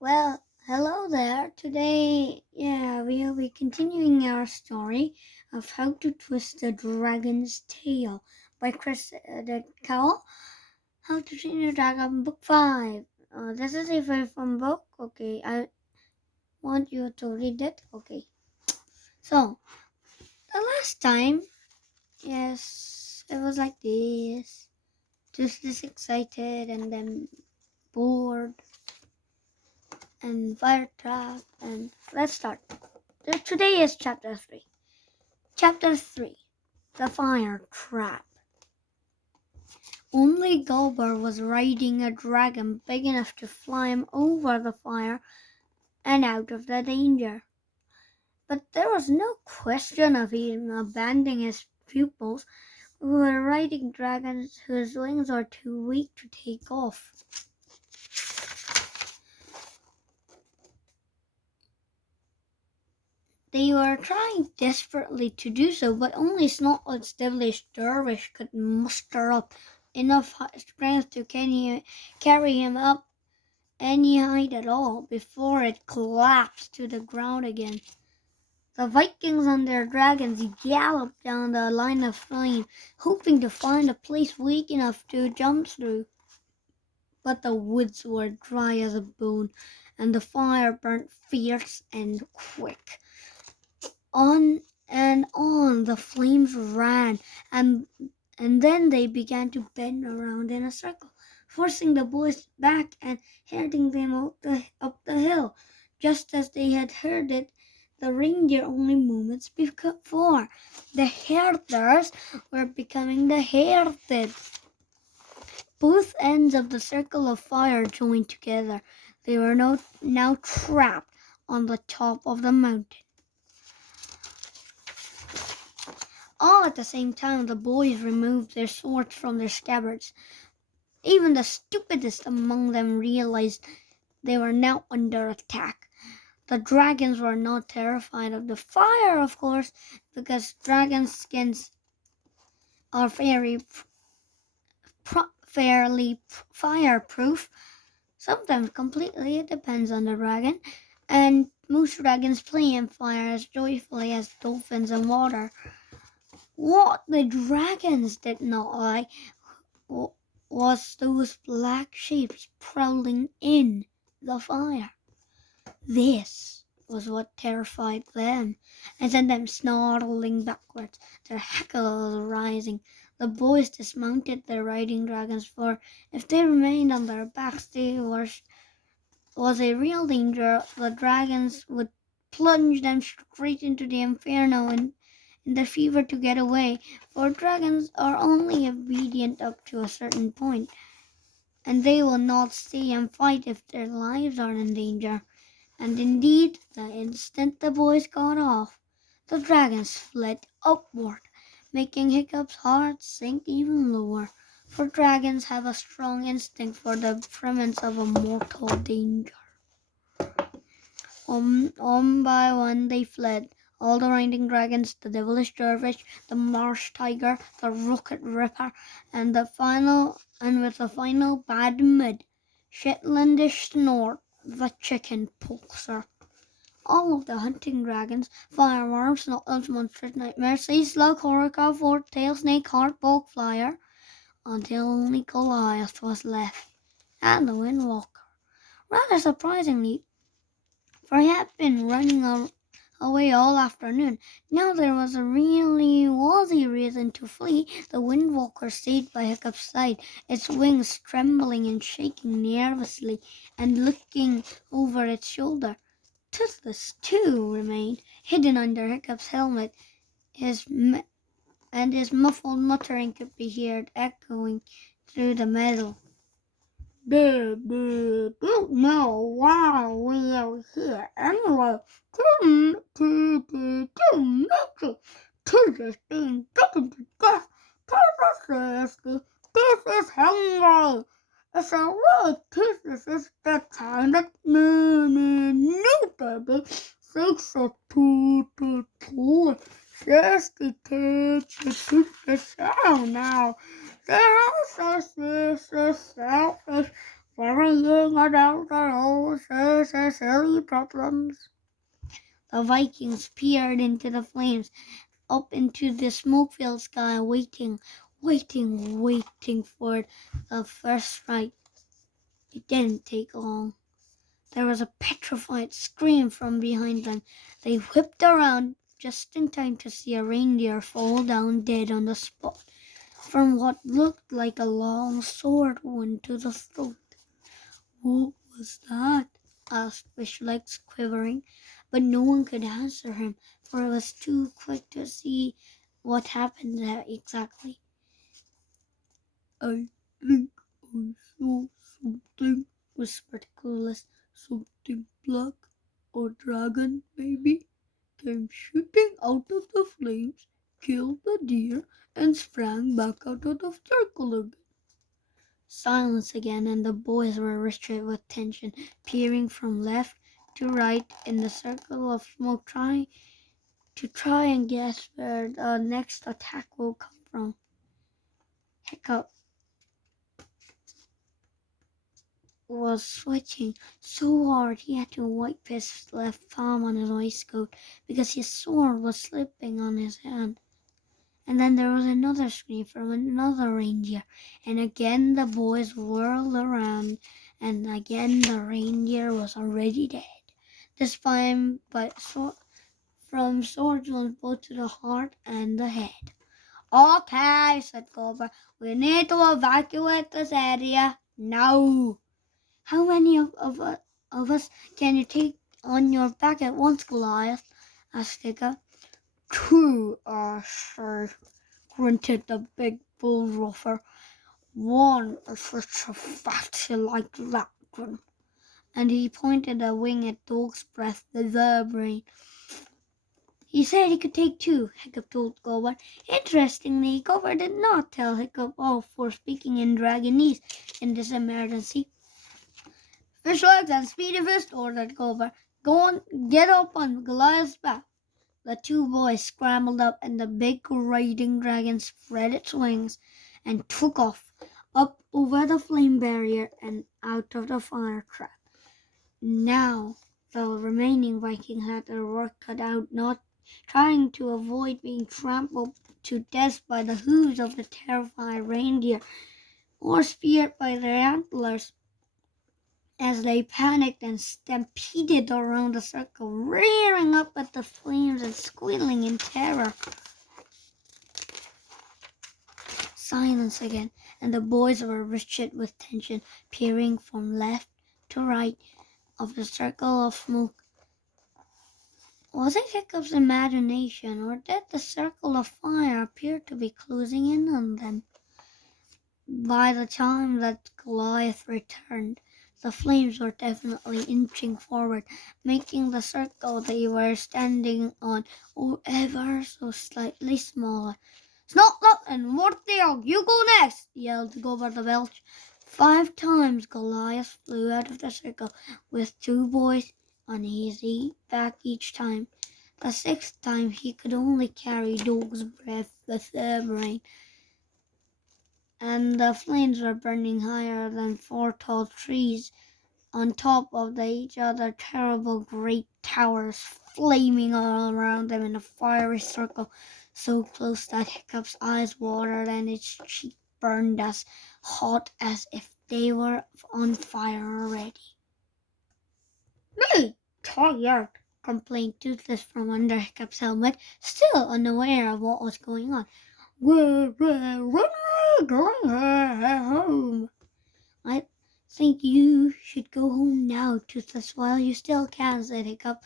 Well, hello there. Today, we'll be continuing our story of How to Twist the Dragon's Tail by Chris Cowell. How to Train Your Dragon, Book 5. This is a very fun book. Okay, I want you to read it. Okay, so the last time, yes, it was like this. Just this excited and then bored and fire trap, and let's start. Today is chapter 3. Chapter 3. The Fire Trap. Only Gulbar was riding a dragon big enough to fly him over the fire and out of the danger. But there was no question of him abandoning his pupils, who were riding dragons whose wings are too weak to take off. They were trying desperately to do so, but only Snotling's devilish dervish could muster up enough strength to carry him up any height at all before it collapsed to the ground again. The Vikings and their dragons galloped down the line of flame, hoping to find a place weak enough to jump through. But the woods were dry as a bone, and the fire burnt fierce and quick. On and on the flames ran, and then they began to bend around in a circle, forcing the boys back and heading them up the hill, just as they had heard it the reindeer only moments before. The herders were becoming the herded. Both ends of the circle of fire joined together. They were now trapped on the top of the mountain. All at the same time, the boys removed their swords from their scabbards. Even the stupidest among them realized they were now under attack. The dragons were not terrified of the fire, of course, because dragon skins are fairly fireproof. Sometimes completely, it depends on the dragon. And most dragons play in fire as joyfully as dolphins in water. What the dragons did not like was those black shapes prowling in the fire. This was what terrified them and sent them snarling backwards, their hackles rising. The boys dismounted their riding dragons, for if they remained on their backs, was a real danger. The dragons would plunge them straight into the inferno in the fever to get away, for dragons are only obedient up to a certain point, and they will not stay and fight if their lives are in danger. And indeed, the instant the boys got off, the dragons fled upward, making Hiccup's heart sink even lower, for dragons have a strong instinct for the prevalence of a mortal danger. On by one they fled, all the riding dragons, the devilish dervish, the marsh tiger, the rocket ripper, and with the final bad mid, Shetlandish snort, the chicken poxer. All of the hunting dragons, fireworms, snotlings, monstrous nightmares, sea slug, horror, fork tail, snake, heart, bulk flyer, until only Goliath was left, and the windwalker. Rather surprisingly, for he had been running away all afternoon. Now there was a reason to flee. The windwalker stayed by Hiccup's side, its wings trembling and shaking nervously, and looking over its shoulder. Toothless, too, remained, hidden under Hiccup's helmet, and his muffled muttering could be heard echoing through the meadow. Don't know why we are here anyway. This thing talking to death. This is hungry. It's a real this is the kind of new baby. Six or two. Thirsty to the sound now. They're also selfish, worrying about their own Silly problems. The Vikings peered into the flames, up into the smoke-filled sky, waiting for the first strike. It didn't take long. There was a petrified scream from behind them. They whipped around just in time to see a reindeer fall down dead on the spot from what looked like a long sword wound to the throat. "What was that?" asked Fishlegs, quivering, but no one could answer him, for it was too quick to see what happened there exactly. "I think I saw something," whispered Clueless. "Something black, a dragon maybe, came shooting out of the flames, killed the deer, and sprang back out of the circle again." Silence again, and the boys were rigid with tension, peering from left to right in the circle of smoke, trying and guess where the next attack will come from. Hiccup was sweating so hard he had to wipe his left palm on his waistcoat because his sword was slipping on his hand. And then there was another scream from another reindeer, and again the boys whirled around, and again the reindeer was already dead. This time from sword wounds both to the heart and the head. "Okay," said Cobra, "we need to evacuate this area now." "How many of us can you take on your back at once, Goliath?" asked Hiccup. "Two, sir," grunted the big bull rougher. "One is such a fatty like that one." And he pointed a wing at Dog's breath, the vertebrae. "He said he could take two," Hiccup told Gober. Interestingly, Gober did not tell Hiccup off for speaking in Dragonese in this emergency. "Fishlegs and Speedy Fist," ordered Gober. "Go on, get up on Goliath's back." The two boys scrambled up, and the big riding dragon spread its wings and took off, up over the flame barrier and out of the fire trap. Now the remaining Vikings had their work cut out, not trying to avoid being trampled to death by the hooves of the terrified reindeer or speared by their antlers as they panicked and stampeded around the circle, rearing up at the flames and squealing in terror. Silence again, and the boys were rigid with tension, peering from left to right of the circle of smoke. Was it Hiccup's imagination, or did the circle of fire appear to be closing in on them? By the time that Goliath returned, the flames were definitely inching forward, making the circle they were standing on ever so slightly smaller. "Snot and Wartail, you go next!" yelled Gober the Welsh. 5 times Goliath flew out of the circle, with 2 boys on his back each time. The 6th time he could only carry Dog's breath with their brain, and the flames were burning higher than 4 tall trees on top of each other, terrible great towers flaming all around them in a fiery circle, so close that Hiccup's eyes watered and his cheek burned as hot as if they were on fire already. "Me tired," complained Toothless from under Hiccup's helmet, still unaware of what was going on. When are we going home?" "I think you should go home now, Toothless, while you still can," said Hiccup,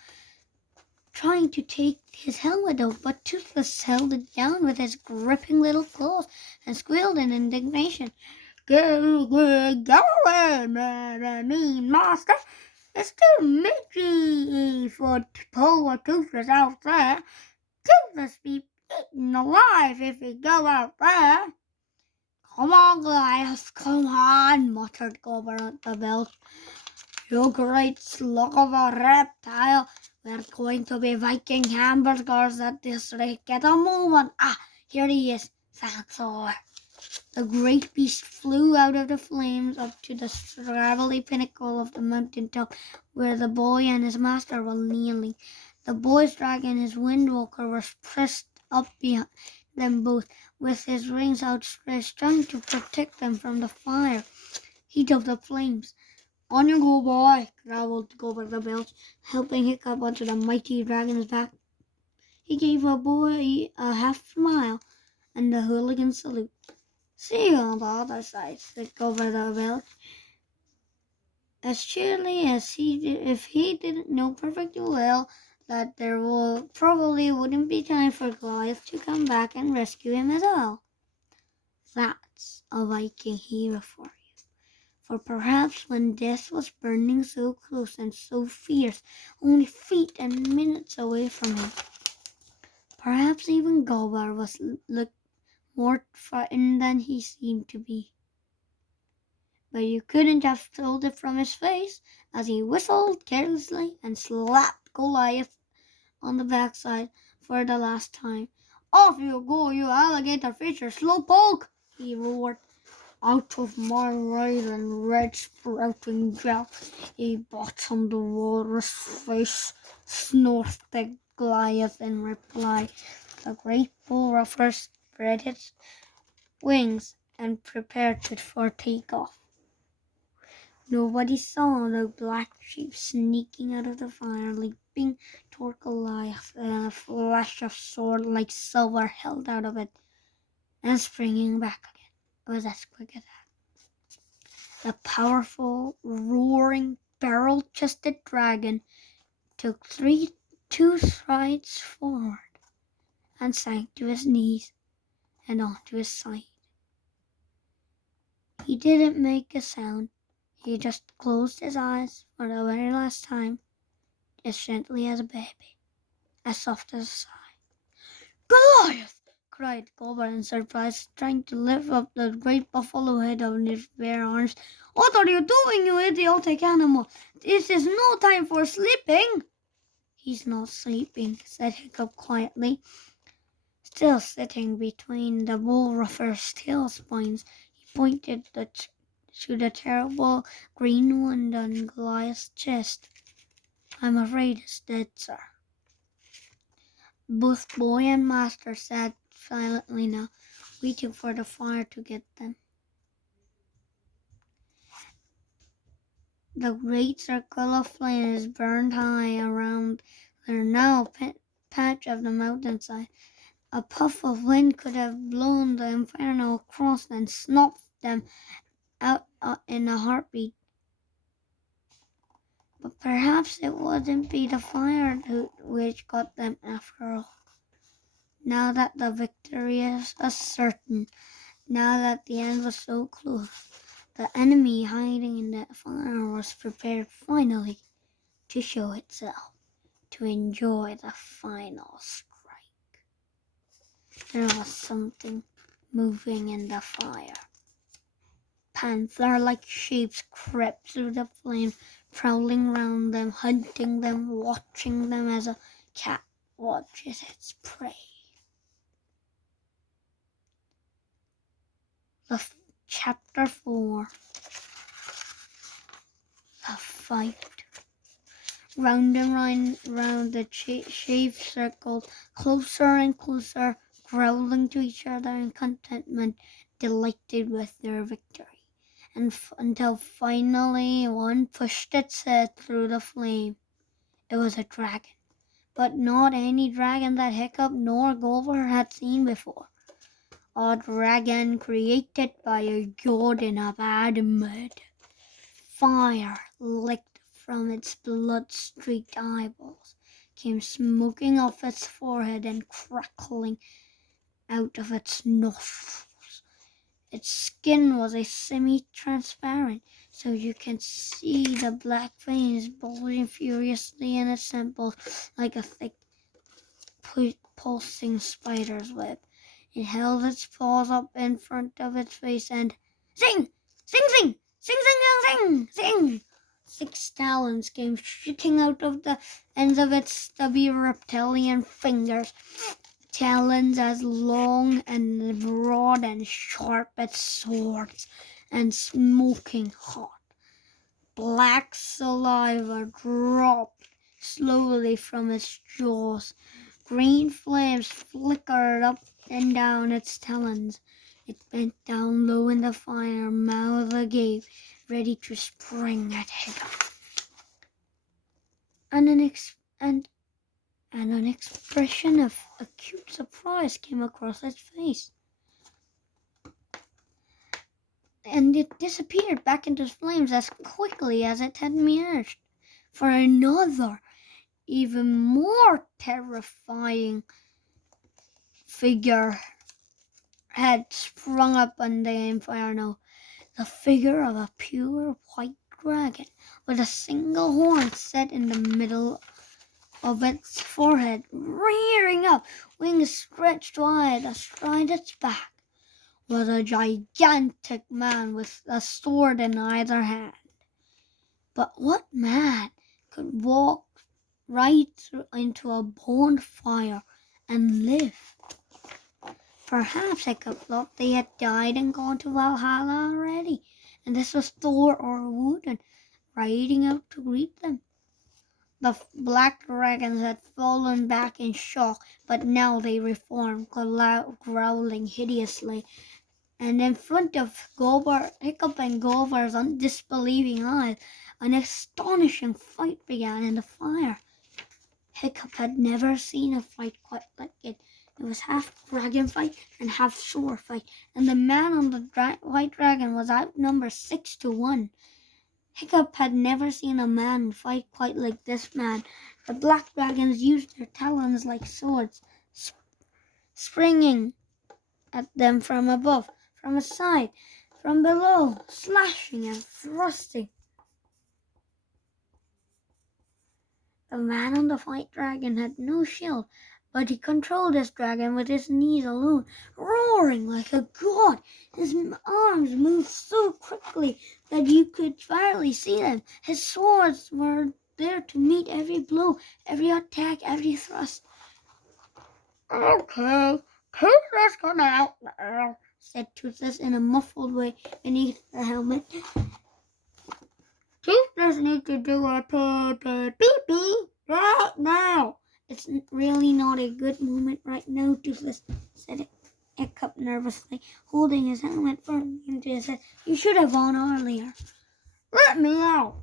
trying to take his helmet off, but Toothless held it down with his gripping little claws and squealed in indignation. Go away, mean master. It's too midgy for poor Toothless out there. Toothless be eaten alive if he go out there." "Come on, Goliath, come on," muttered Gober the Welsh. "You great slug of a reptile. We're going to be Viking hamburgers at this rate. Get a move on. Ah, here he is. Thanks, Thor." The great beast flew out of the flames up to the straggly pinnacle of the mountain top where the boy and his master were kneeling. The boy's dragon, his windwalker, was pressed up behind them both, with his wings outstretched, trying to protect them from the fire heat of the flames. "On you go, boy," growled Gober the Belch, helping Hiccup onto the mighty dragon's back. He gave the boy a half smile and a hooligan salute. "See you on the other side," said Gober the Belch, as cheerily as if he didn't know perfectly well that there probably wouldn't be time for Goliath to come back and rescue him as well. That's a Viking hero for you. For perhaps when death was burning so close and so fierce, only feet and minutes away from him, perhaps even Gobar looked more frightened than he seemed to be. But you couldn't have told it from his face, as he whistled carelessly and slapped Goliath on the backside for the last time. "Off you go, you alligator fisher slowpoke!" he roared. "Out of my railing red sprouting jaw, he bottomed the walrus face," snorted the Goliath in reply. The great bull ruffer spread his wings and prepared for takeoff. Nobody saw the black sheep sneaking out of the fire, leaping toward Goliath, and a flash of sword-like silver held out of it, and springing back again. It was as quick as that. The powerful, roaring, barrel-chested dragon took two strides forward and sank to his knees and onto his side. He didn't make a sound. He just closed his eyes for the very last time, as gently as a baby, as soft as a sigh. "Goliath!" cried Gober in surprise, trying to lift up the great buffalo head on his bare arms. "What are you doing, you idiotic animal? This is no time for sleeping." "He's not sleeping," said Hiccup quietly, still sitting between the bull ruffer's tail spines. He pointed to the terrible green wound on Goliath's chest. "I'm afraid he's dead, sir." Both boy and master sat silently now, waiting for the fire to get them. The great circle of flames burned high around their now patch of the mountainside. A puff of wind could have blown the inferno across and snuffed them out in a heartbeat. But perhaps it wouldn't be the fire which got them after all. Now that the victory is certain, now that the end was so close, the enemy hiding in the fire was prepared finally to show itself, to enjoy the final strike. There was something moving in the fire. Panther-like shapes crept through the flames, prowling round them, hunting them, watching them as a cat watches its prey. Chapter 4. The fight. Round and round the shapes circled, closer and closer, growling to each other in contentment, delighted with their victory, and until finally one pushed its head through the flame. It was a dragon, but not any dragon that Hiccup nor Gulliver had seen before. A dragon created by a god in a bad mood. Fire licked from its blood-streaked eyeballs, came smoking off its forehead and crackling out of its nostrils. Its skin was a semi-transparent, so you can see the black veins bulging furiously in its temples like a thick, pulsing spider's web. It held its paws up in front of its face and zing, zing, zing, zing, zing, zing, zing. 6 talons came shooting out of the ends of its stubby reptilian fingers. talons as long and broad and sharp as swords, and smoking hot. Black saliva dropped slowly from its jaws. Green flames flickered up and down its talons. It bent down low in the fire, mouth agape, ready to spring at Hiccup. And an expression of acute surprise came across its face. And it disappeared back into flames as quickly as it had emerged. For another, even more terrifying figure had sprung up on the inferno. The figure of a pure white dragon, with a single horn set in the middle of its forehead, rearing up, wings stretched wide astride its back, was a gigantic man with a sword in either hand. But what man could walk right through into a bonfire and live? Perhaps Hiccup thought they had died and gone to Valhalla already, and this was Thor or Woden riding out to greet them. The black dragons had fallen back in shock, but now they reformed, growling hideously. And in front of Hiccup and Gober's disbelieving eyes, an astonishing fight began in the fire. Hiccup had never seen a fight quite like it. It was half dragon fight and half sword fight, and the man on the white dragon was outnumbered 6-1. Hiccup had never seen a man fight quite like this man. The black dragons used their talons like swords, springing at them from above, from aside, from below, slashing and thrusting. The man on the white dragon had no shield, but he controlled his dragon with his knees alone, roaring like a god. His arms moved so quickly that you could barely see them. His swords were there to meet every blow, every attack, every thrust. "Okay, Toothless, come out now," said Toothless in a muffled way beneath the helmet. "Toothless need to do a pee-pee right now." "It's really not a good moment right now, Toothless," said Hiccup nervously, holding his helmet firmly into his head. "You should have gone earlier." "Let me out!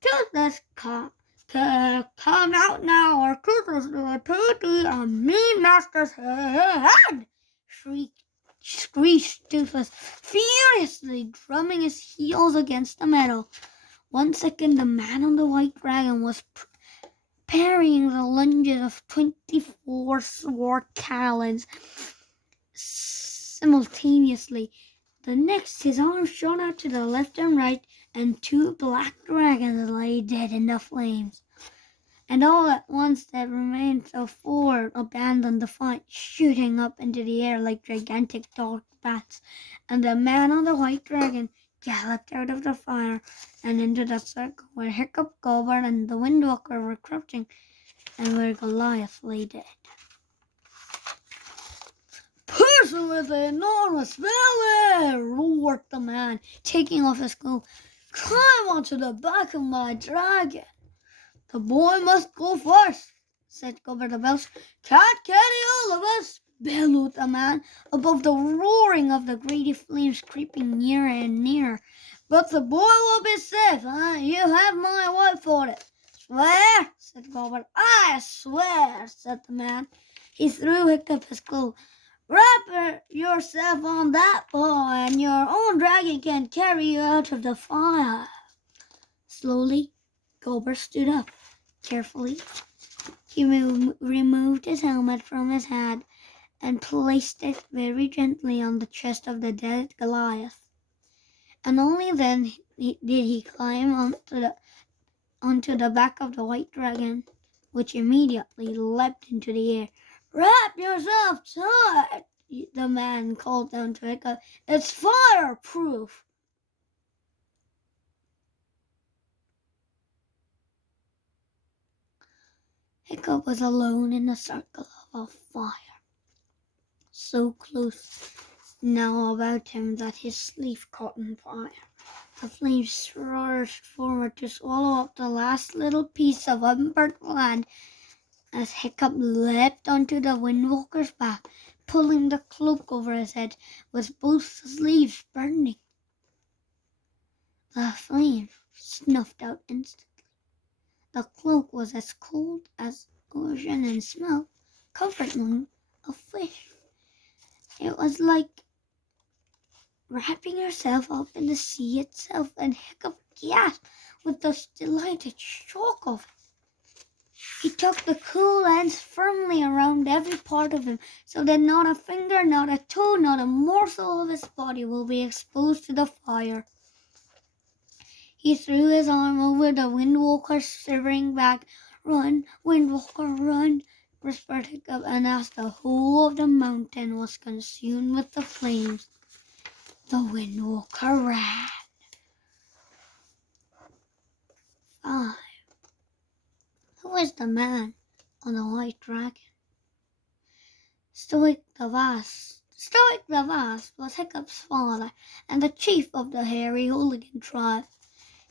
Toothless, come out now, or Toothless do a pee-pee on me master's head!" Screeched Toothless, furiously drumming his heels against the metal. 1 second, the man on the white dragon was parrying the lunges of 24 sword talons simultaneously. The next, his arms shot out to the left and right, and 2 black dragons lay dead in the flames. And all at once that remained of 4 abandoned the fight, shooting up into the air like gigantic dark bats, and the man on the white dragon galloped out of the fire and into the circle where Hiccup, Gober, and the Windwalker were crouching, and where Goliath lay dead. "Person with an enormous belly!" roared the man, taking off his clothes. "Climb onto the back of my dragon." "The boy must go first," said Gober the Belch. "Can't carry all of us," bellowed the man, above the roaring of the greedy flames creeping nearer and nearer. "But the boy will be safe, you have my word for it." "Swear?" said Gober. "I swear," said the man. He threw Hiccup his cloak. "Wrap yourself on that, boy, and your own dragon can carry you out of the fire." Slowly, Gober stood up. Carefully, he removed his helmet from his head and placed it very gently on the chest of the dead Goliath. And only then did he climb onto the back of the white dragon, which immediately leapt into the air. "Wrap yourself tight," the man called down to Hiccup. "It's fireproof." Hiccup was alone in a circle of fire, so close now about him that his sleeve caught on fire. The flames surged forward to swallow up the last little piece of unburnt land as Hiccup leapt onto the Windwalker's back, pulling the cloak over his head with both sleeves burning. The flame snuffed out instantly. The cloak was as cold as ocean and smelled comfortingly of fish. It was like wrapping yourself up in the sea itself, and Hiccup gasped with the delighted shock of it. He tucked the cool ends firmly around every part of him, so that not a finger, not a toe, not a morsel of his body will be exposed to the fire. He threw his arm over the Windwalker's shivering back. "Run, Windwalker, run!" whispered Hiccup, and as the whole of the mountain was consumed with the flames, the Windwalker ran. 5. Who is the man on the white dragon? Stoic the Vast was Hiccup's father and the chief of the hairy hooligan tribe.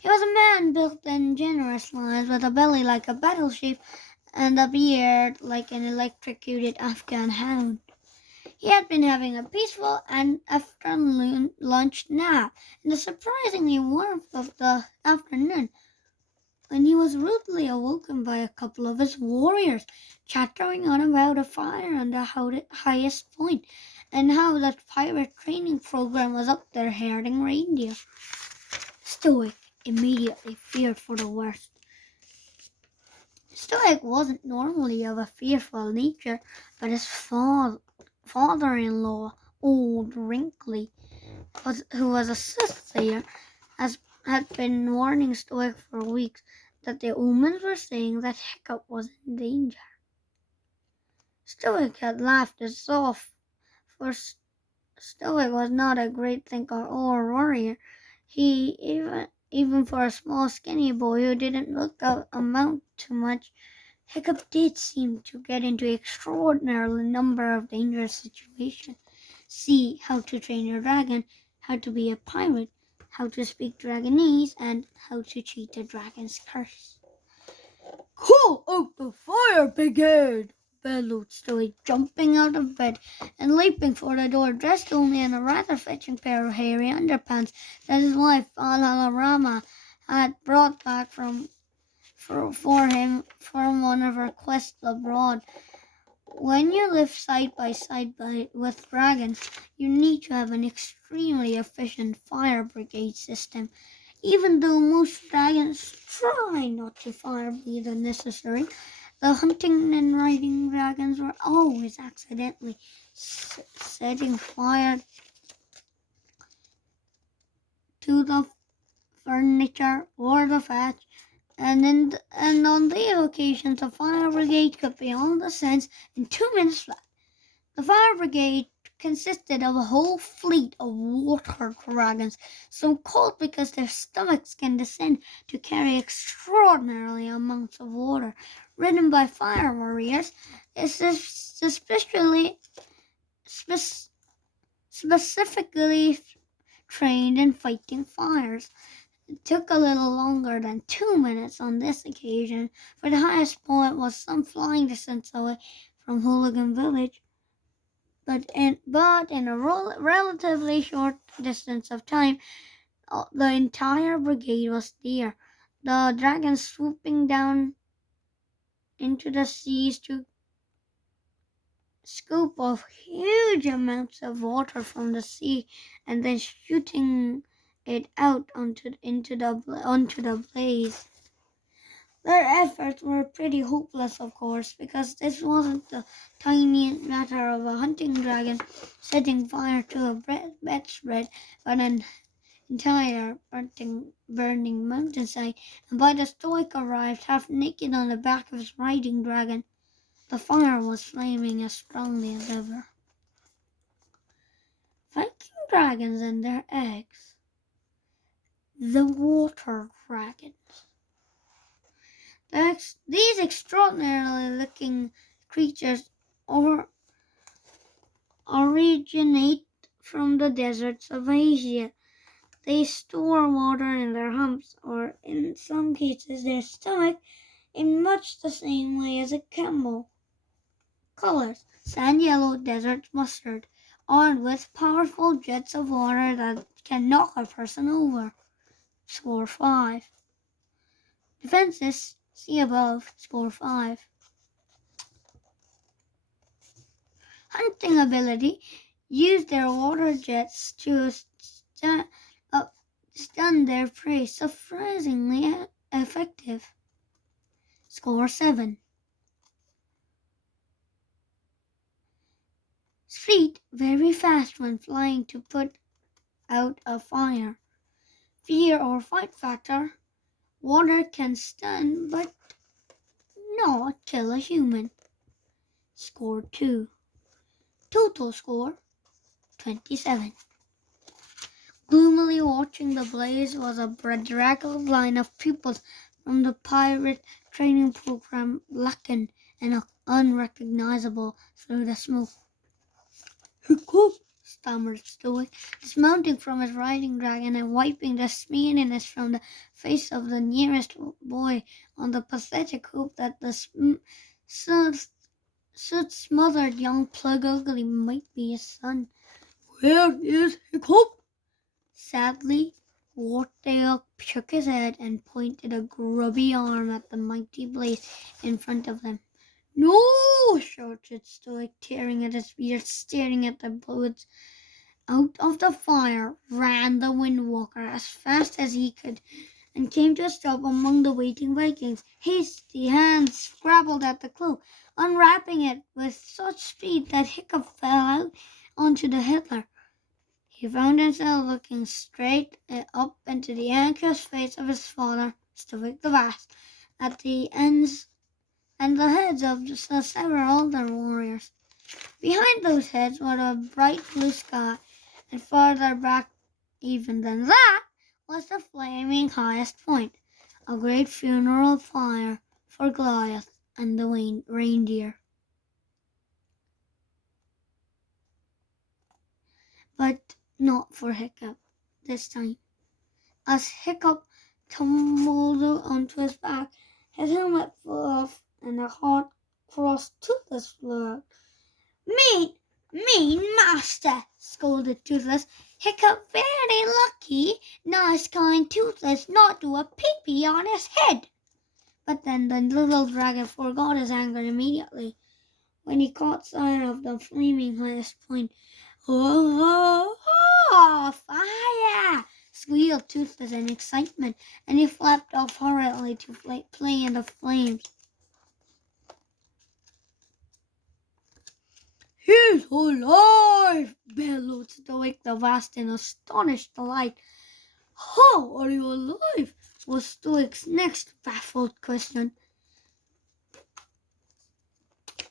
He was a man built in generous lines, with a belly like a battleship and a beard like an electrocuted Afghan hound. He had been having a peaceful and afternoon lunch nap in the surprisingly warmth of the afternoon, when he was rudely awoken by a couple of his warriors chattering on about a fire on the highest point, and how that pirate training program was up there herding reindeer. Stoic immediately feared for the worst. Stoic wasn't normally of a fearful nature, but his father-in-law, old Wrinkly, who was a soothsayer, had been warning Stoic for weeks that the omens were saying that Hiccup was in danger. Stoic had laughed it off, for Stoic was not a great thinker or warrior. He even for a small skinny boy who didn't amount to much, Hiccup did seem to get into an extraordinary number of dangerous situations. See how to train your dragon, how to be a pirate, how to speak Dragonese, and how to cheat the dragon's curse. "Call out the fire brigade!" bellowed Stoic, jumping out of bed and leaping for the door, dressed only in a rather fetching pair of hairy underpants that his wife, Alarama, had brought back for him from one of her quests abroad. When you live side by side with dragons, you need to have an extremely efficient fire brigade system. Even though most dragons try not to fire breathe unnecessary, the hunting and riding dragons were always accidentally setting fire to the furniture or the thatch, and on these occasions the fire brigade could be on the scent in 2 minutes flat. The fire brigade consisted of a whole fleet of water dragons, so called because their stomachs can descend to carry extraordinary amounts of water, ridden by fire warriors, specifically trained in fighting fires. It took a little longer than 2 minutes on this occasion, for the highest point was some flying distance away from Hooligan Village. But in a relatively short distance of time, the entire brigade was there. The dragons swooping down into the seas to scoop off huge amounts of water from the sea and then shooting it out onto the blaze. Their efforts were pretty hopeless, of course, because this wasn't the tiny matter of a hunting dragon setting fire to a bedspread, but an entire burning mountainside. And by the Stoic arrived half naked on the back of his riding dragon, the fire was flaming as strongly as ever. Viking dragons and their eggs. The water dragons. The These extraordinarily looking creatures originate from the deserts of Asia. They store water in their humps, or in some cases their stomach, in much the same way as a camel. Colors: sand yellow, desert mustard, armed with powerful jets of water that can knock a person over. Score 5. Defenses: see above. Score 5. Hunting ability: use their water jets to stun their prey. Surprisingly effective. Score 7. Speed: very fast when flying to put out a fire. Fear or fight factor: water can stun but not kill a human. Score 2. Total score 27. Gloomily watching the blaze was a bedraggled line of pupils from the pirate training program, blackened and unrecognizable through the smoke. "Hiccup," stammered Stoic, dismounting from his riding dragon and wiping the smeariness from the face of the nearest boy on the pathetic hope that the soot-smothered young plug ugly might be his son. "Where is Hiccup?" Sadly, Wartail shook his head and pointed a grubby arm at the mighty blaze in front of them. "No!" shouted Stoic, tearing at his beard, staring at the bullets. Out of the fire ran the Windwalker as fast as he could, and came to a stop among the waiting Vikings. Hasty hands scrabbled at the cloak, unwrapping it with such speed that Hiccup fell out onto the hitler. He found himself looking straight up into the anxious face of his father, Stoic the Vast, at the ends and the heads of several other warriors. Behind those heads was a bright blue sky, and farther back even than that was the flaming highest point, a great funeral fire for Goliath and the reindeer. But not for Hiccup this time. As Hiccup tumbled onto his back, his helmet flew off and a hot cross Toothless flew out. Mean master," scolded Toothless. "Hiccup very lucky. Nice kind Toothless not do a pee-pee on his head." But then the little dragon forgot his anger immediately when he caught sight of the flaming highest point. "Oh, fire!" squealed Toothless in excitement, and he flapped off hurriedly to play in the flames. "He's alive!" bellowed Stoic the Vast in astonished delight. "How are you alive?" was Stoic's next baffled question.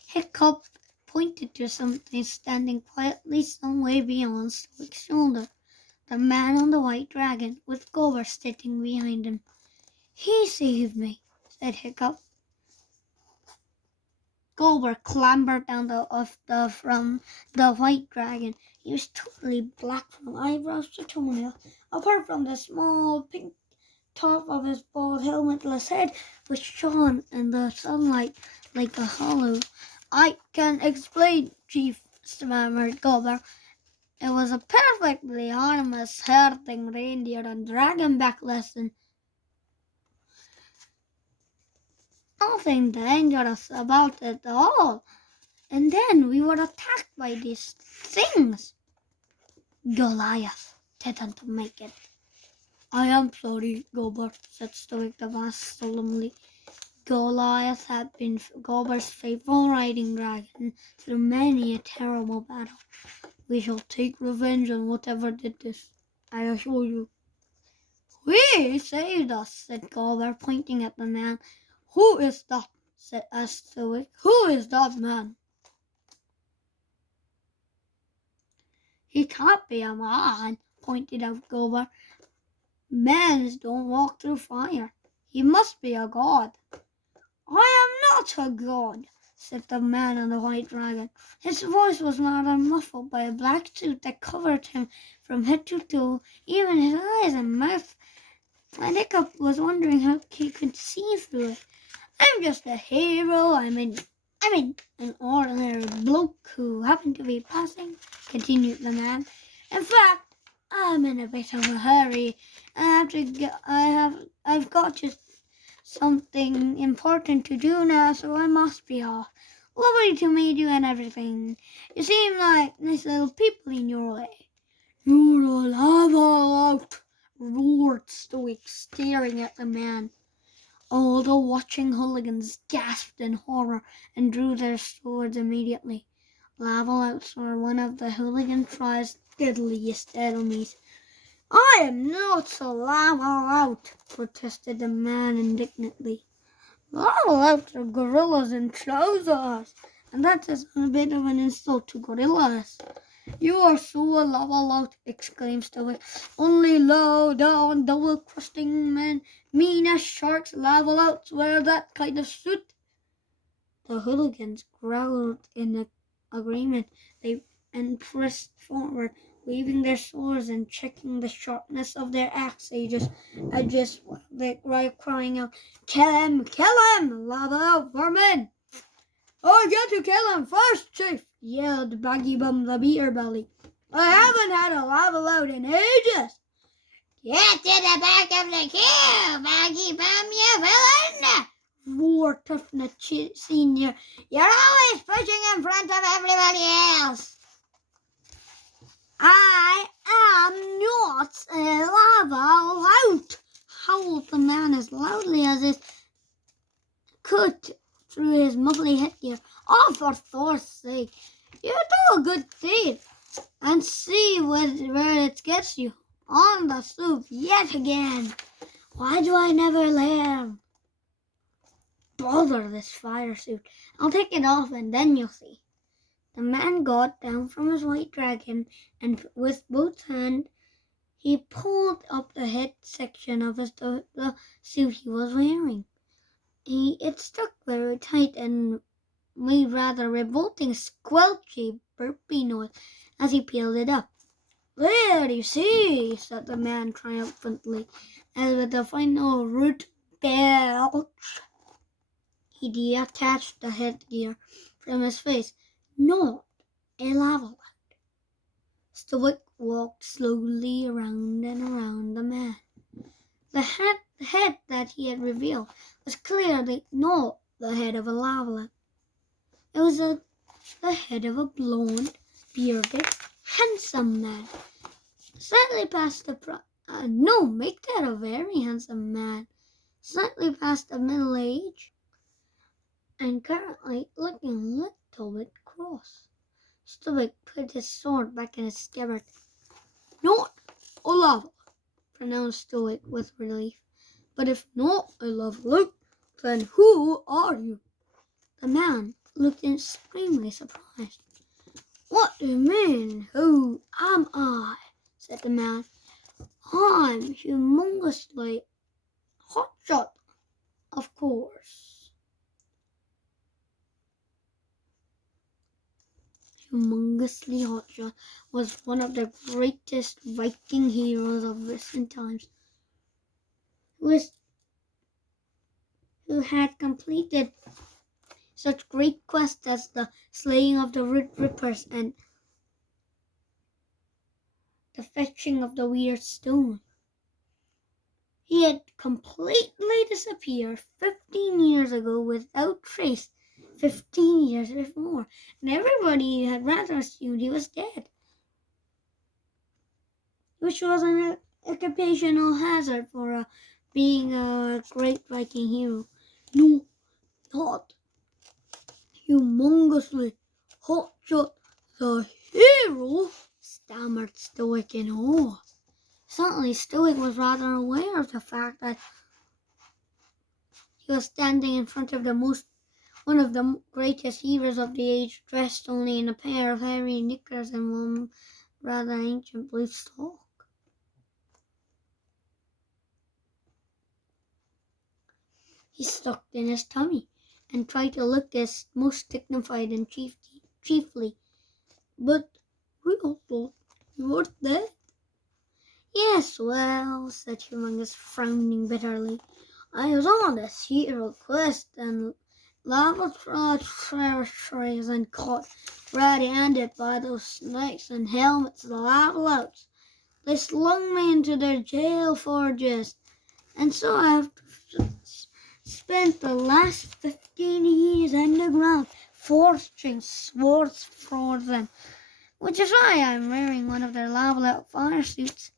Hiccup pointed to something standing quietly some way beyond Stoic's shoulder. The man on the white dragon, with Gober sitting behind him. "He saved me," said Hiccup. Gober clambered down from the white dragon. He was totally black from eyebrows to toenails, apart from the small pink top of his bald helmetless head, which shone in the sunlight like a hollow. "I can explain, Chief," stammered Gober. "It was a perfectly harmless herding reindeer and dragonback lesson. Nothing dangerous about it at all. And then we were attacked by these things. Goliath didn't make it." "I am sorry, Gober," said Stoic the Vast solemnly. Goliath had been Gober's faithful riding dragon through many a terrible battle. "We shall take revenge on whatever did this, I assure you." "We saved us," said Gober, pointing at the man. "Who is that?" asked Stoic. "Who is that man?" "He can't be a man," pointed out Gober. "Men don't walk through fire. He must be a god." not a god, said the man on the white dragon. His voice was rather muffled by a black suit that covered him from head to toe, even his eyes and mouth. And Hiccup was wondering how he could see through it. I'm just a hero. I'm an ordinary bloke who happened to be passing, continued the man. In fact, I'm in a bit of a hurry. I've got just something important to do now, so I must be off. Lovely to meet you and everything. You seem like nice little people in your way. You're a lava out, roared Stoic, staring at the man. All the watching hooligans gasped in horror and drew their swords immediately. Lava-louts were one of the hooligan tribe's deadliest enemies. I am not a lava-lout, protested the man indignantly. Lava-louts are gorillas in trousers, and that is a bit of an insult to gorillas. You are so a lava-lout, exclaimed Stoic. Only low down, double-crusting men, mean as sharks, lava-louts wear that kind of suit. The hooligans growled in agreement and pressed forward, waving their swords and checking the sharpness of their axe edges, while they were crying out, kill him, lava-lout vermin! I get to kill him first, Chief, yelled Baggy Bum the beer belly. I haven't had a lava-lout in ages. Get to the back of the queue, Baggy Bum, you villain! Roared Toughnut Senior. You're always pushing in front of everybody else. I am not a lava-lout, howled the man as loudly as it could through his muffly headgear. Oh, for Thor's sake, you do a good deed, and see where it gets you. On the soup yet again. Why do I never learn? Bother this fire suit. I'll take it off and then you'll see. The man got down from his white dragon, and with both hands he pulled up the head section of the suit he was wearing. It stuck very tight and made rather revolting squelchy burpy noise as he peeled it up. There, you see, said the man triumphantly, as with a final root belch he detached the headgear from his face. Not a lava-lout. Stoic walked slowly around and around the man. The head that he had revealed was clearly not the head of a lava-lout. It was the head of a blonde, bearded, handsome man. Slightly past the no, make that a very handsome man. Slightly past the middle age, and currently looking a little bit cross. Stoic put his sword back in its scabbard. Not a lava, pronounced Stoic with relief. But if not a lava, then who are you? The man looked extremely surprised. What do you mean, who am I? Said the man. I'm humongously hotshot, of course. Humongously hotshot was one of the greatest Viking heroes of recent times, who had completed such great quests as the slaying of the Rippers and the fetching of the weird stone. He had completely disappeared 15 years ago without trace, 15 years before, and everybody had rather assumed he was dead, which was an occupational hazard for being a great Viking hero. No, not humongously hotshot the hero, stammered Stoic in awe. Suddenly, Stoic was rather aware of the fact that he was standing in front of one of the greatest heroes of the age, dressed only in a pair of hairy knickers and one rather ancient blue sock. He sucked in his tummy. and tried to look as most dignified and chiefly. But we all thought you were dead. Yes, well, said Humongous, frowning bitterly. I was on this hero quest and lava treasuries and caught red-handed by those snakes and helmets, the lava louts. They slung me into their jail forges, and so I've spent the last 15 years underground forging swords for them, which is why I'm wearing one of their lava lout fire suits.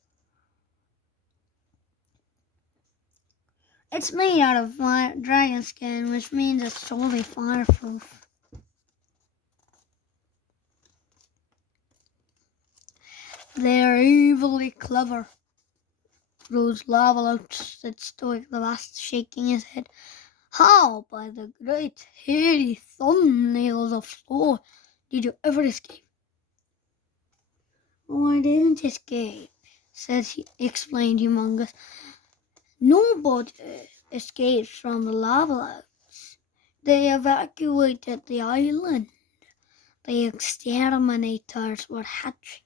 It's made out of dragon skin, which means it's totally fireproof. They're evilly clever, those lava louts, said Stoic the Vast, shaking his head. How, by the great hairy thumbnails of Thor, did you ever escape? Oh, I didn't escape, explained Humongous. Nobody escapes from the lava louts. They evacuated the island. The exterminators were hatching.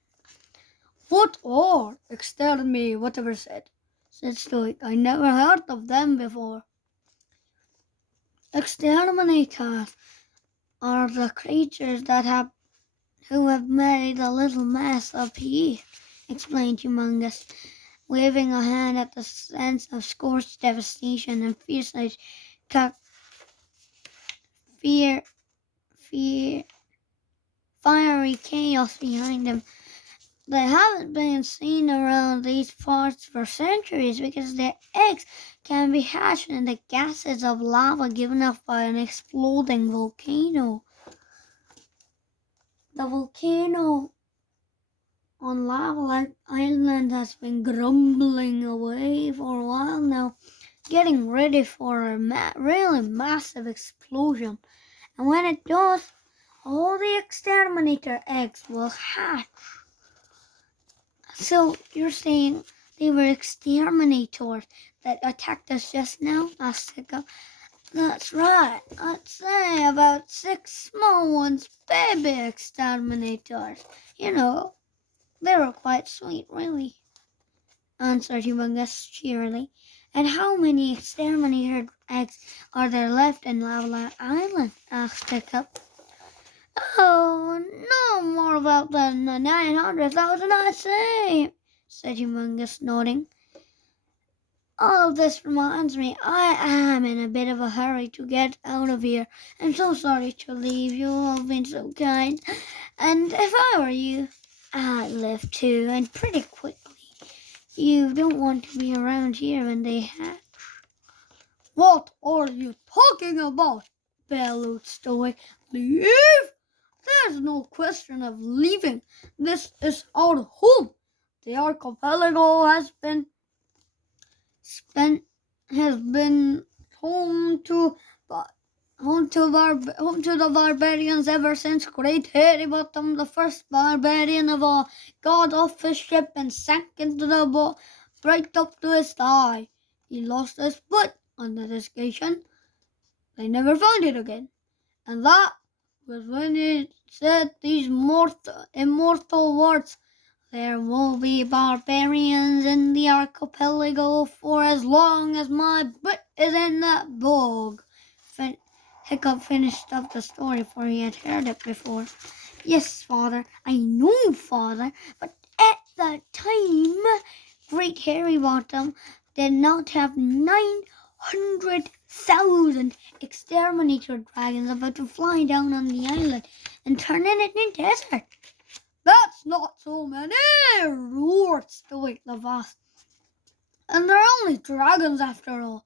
What are exterminators? Whatever said Stoic. I never heard of them before. Exterminators are the creatures who have made a little mess up here, explained Humongous, waving a hand at the sense of scorched devastation and fierce fiery chaos behind him. They haven't been seen around these parts for centuries because their eggs can be hatched in the gases of lava given off by an exploding volcano. The volcano on Lava Island has been grumbling away for a while now, getting ready for a really massive explosion. And when it does, all the exterminator eggs will hatch. So you're saying they were exterminators that attacked us just now? Asked Hiccup. That's right. I'd say about 6 small ones, baby exterminators. You know, they were quite sweet, really, answered Humongous cheerily. And how many exterminator eggs are there left in Lava Island? Asked Hiccup. Oh, no more about than 900,000, I'd say, said Humongous, nodding. All of this reminds me, I am in a bit of a hurry to get out of here. I'm so sorry to leave. You all have been so kind. And if I were you, I'd leave too, and pretty quickly. You don't want to be around here when they hatch. What are you talking about? Bellowed Stoic. Leave? There's no question of leaving. This is our home. The archipelago has been home to the barbarians ever since Great Hairy Bottom, the first barbarian of all, got off his ship and sank into the boat right up to his thigh. He lost his foot on that occasion. They never found it again, and that was when he said these immortal words. There will be barbarians in the archipelago for as long as my butt is in that bog. Hiccup finished up the story, for he had heard it before. Yes, father, I know, father, but at that time, Great Hairy Bottom did not have 900,000 exterminator dragons about to fly down on the island and turn it into desert. That's not so many, roared Stoic the Vast. And they're only dragons after all.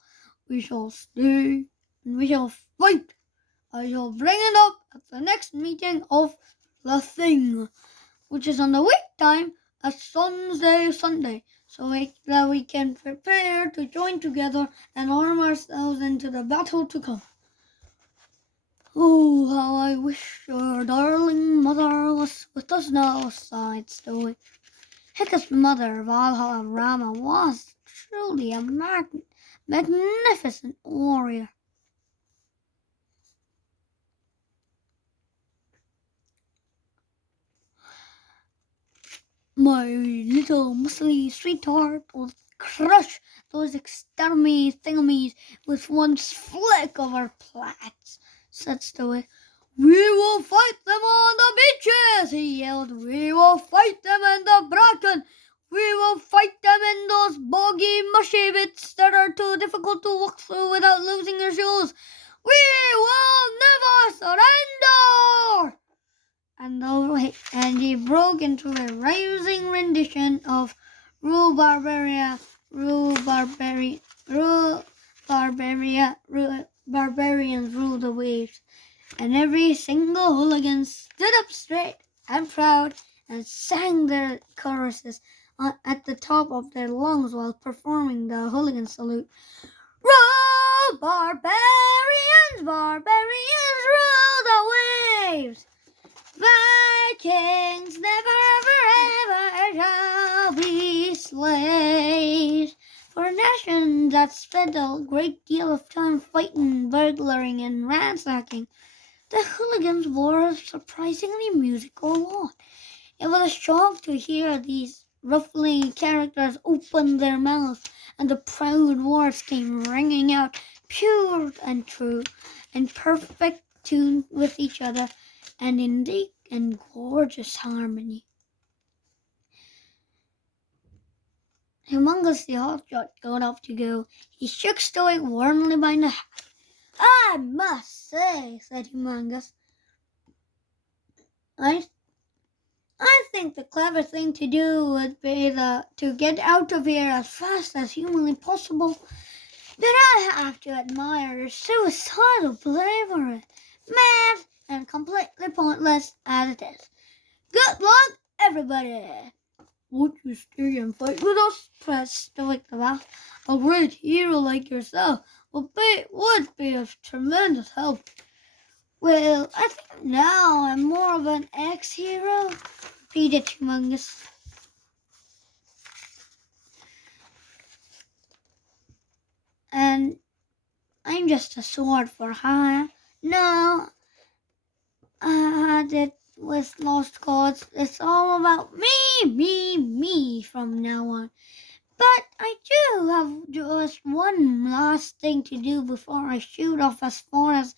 We shall stay and we shall fight. I shall bring it up at the next meeting of the Thing, which is on the week time at Sunday, so that we can prepare to join together and arm ourselves into the battle to come. Oh, how I wish your darling mother was with us now, sighed Stoic. Hiccup's mother, Valhalla Rama, was truly a magnificent warrior. My little muscly sweetheart will crush those extermy thingamies with one flick of our plaits, said Stoic. We will fight them on the beaches, he yelled. We will fight them in the bracken. We will fight them in those boggy, mushy bits that are too difficult to walk through without losing your shoes. We will never surrender! And he broke into a rousing rendition of Rule Barbaria, Rule Barbaria, Rule Barbaria, Barbarians Rule the Waves. And every single hooligan stood up straight and proud and sang their choruses at the top of their lungs while performing the hooligan salute. Rule, barbarians, barbarians, rule the waves. Vikings never, ever, ever shall be slaves. For a nation that spent a great deal of time fighting, burglaring, and ransacking, the hooligans wore a surprisingly musical lot. It was a shock to hear these ruffling characters open their mouths, and the proud words came ringing out, pure and true, in perfect tune with each other, and in deep and gorgeous harmony. Humongous the hotshot got up to go. He shook Stoic warmly by the hand. I must say, said Humongous, I think the clever thing to do would be to get out of here as fast as humanly possible. But I have to admire your suicidal bravery, mad and completely pointless as it is. Good luck, everybody! Would you stay and fight with us? Pressed Stoic the Vast. A great hero like yourself would be of tremendous help. Well, I think now I'm more of an ex-hero, repeated Humongous. And I'm just a sword for hire. No, I had it with lost cause. It's all about me from now on. But I do have just one last thing to do before I shoot off as far as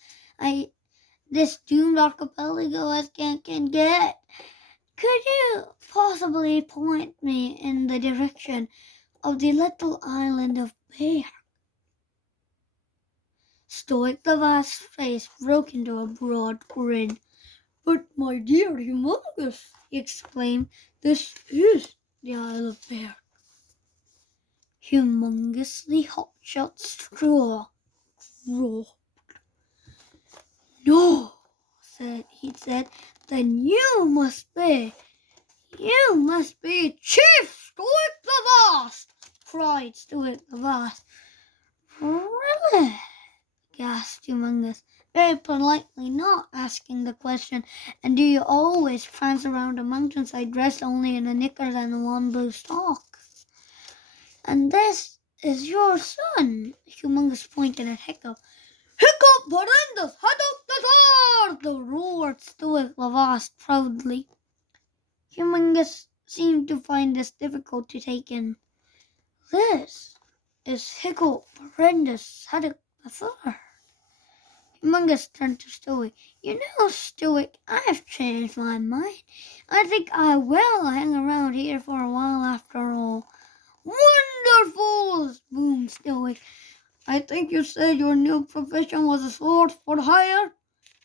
this doomed archipelago as can get. Could you possibly point me in the direction of the little island of Bear? Stoic the Vast's face broke into a broad grin. But my dear Humongous, he exclaimed, this is the Isle of Bear. Humongously hotshot straw. No, he said, then you must be Chief Stoic the Vast, cried Stoic the Vast. Really? Gasped Humongous, very politely not asking the question. And do you always prance around the mountainside dressed only in a knickers and one blue sock? And this is your son, Humongous pointed at Hiccup. Hiccup horrendous, haddock the sword! Roared Stoic the Vast proudly. Humongous seemed to find this difficult to take in. This is Hiccup horrendous, haddock the third. Humongous turned to Stoic. You know, Stoic, I've changed my mind. I think I will hang around here for a while after all. Wonderful! Boomed Stoic. I think you said your new profession was a sword for hire?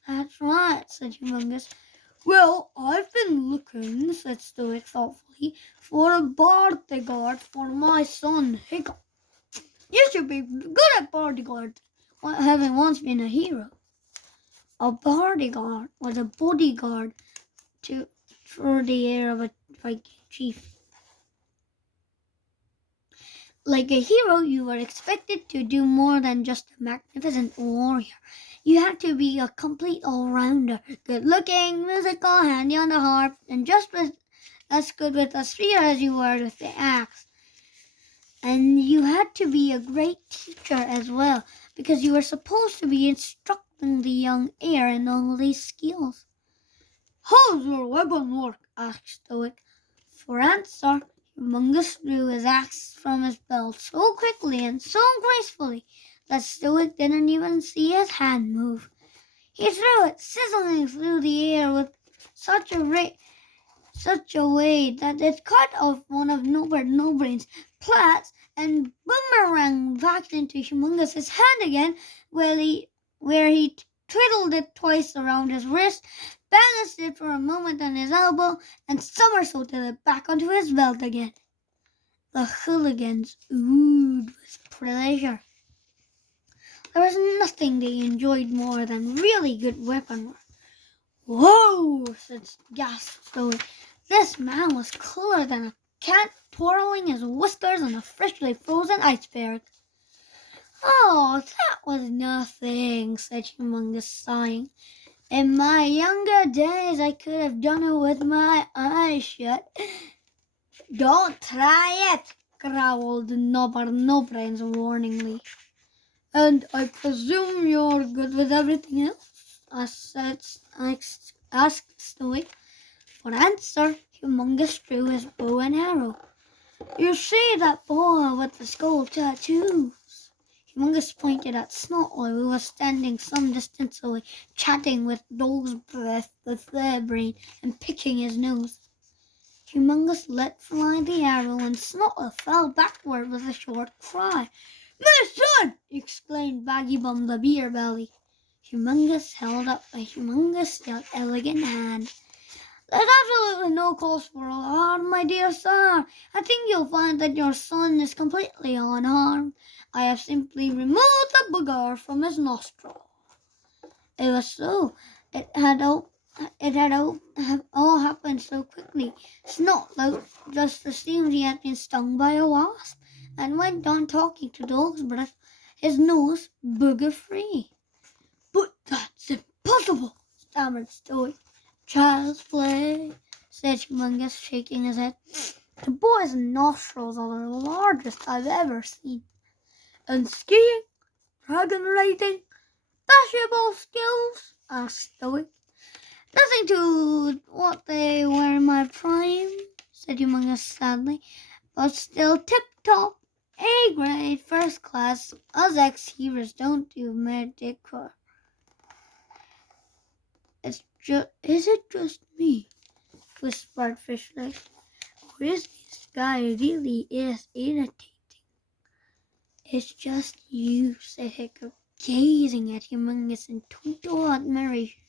That's right, said Humongous. Well, I've been looking, said Stoic thoughtfully, for a bodyguard for my son Hiccup. You should be good at bodyguard, having once been a hero. A bodyguard was a bodyguard for the heir of a Viking chief. Like a hero, you were expected to do more than just a magnificent warrior. You had to be a complete all-rounder, good-looking, musical, handy on the harp, and just as good with a spear as you were with the axe. And you had to be a great teacher as well, because you were supposed to be instructing the young heir in all these skills. How's your weapon work? Asked Stoic. For answer, Humongous drew his axe from his belt so quickly and so gracefully that Stoic didn't even see his hand move. He threw it sizzling through the air with such a weight that it cut off one of Norbert Nobrain's plaits and boomeranged back into Humongous's hand again, where he twiddled it twice around his wrist, balanced it for a moment on his elbow, and somersaulted it back onto his belt again. The hooligans oohed with pleasure. There was nothing they enjoyed more than really good weapon work. "Whoa!" gasped Stoic. This man was cooler than a cat twirling his whiskers on a freshly frozen iceberg. "Oh, that was nothing," said Humongous, sighing. "In my younger days I could have done it with my eyes shut." "Don't try it," growled No-Brains warningly. "And I presume you're good with everything else?" asked Stoic. For answer, Humongous drew his bow and arrow. "You see that boy with the skull tattoos?" Humongous pointed at Snotley, who was standing some distance away, chatting with Dog's Breath, the third brain, and picking his nose. Humongous let fly the arrow, and Snotley fell backward with a short cry. "My son!" exclaimed Baggy Bum the beer belly. Humongous held up a humongous yet elegant hand. "There's absolutely no cause for alarm, my dear sir. I think you'll find that your son is completely unharmed. I have simply removed the booger from his nostril." It was so. It had all happened so quickly. Snotlout just assumed he had been stung by a wasp, and went on talking to Dog's Breath, his nose booger-free. "But that's impossible," stammered Stoic. "Child's play," said Humongous, shaking his head. "The boy's nostrils are the largest I've ever seen. And skiing, dragon riding, basketball skills?" asked Stoic. "Nothing to what they were in my prime," said Humongous sadly, "but still tip-top, A-grade, first class. Us ex-heroes don't do mediocre." Is it just me?" whispered Fishleg. "Or is this guy really irritating?" "It's just you," said Hiccup, gazing at Humongous in total admiration.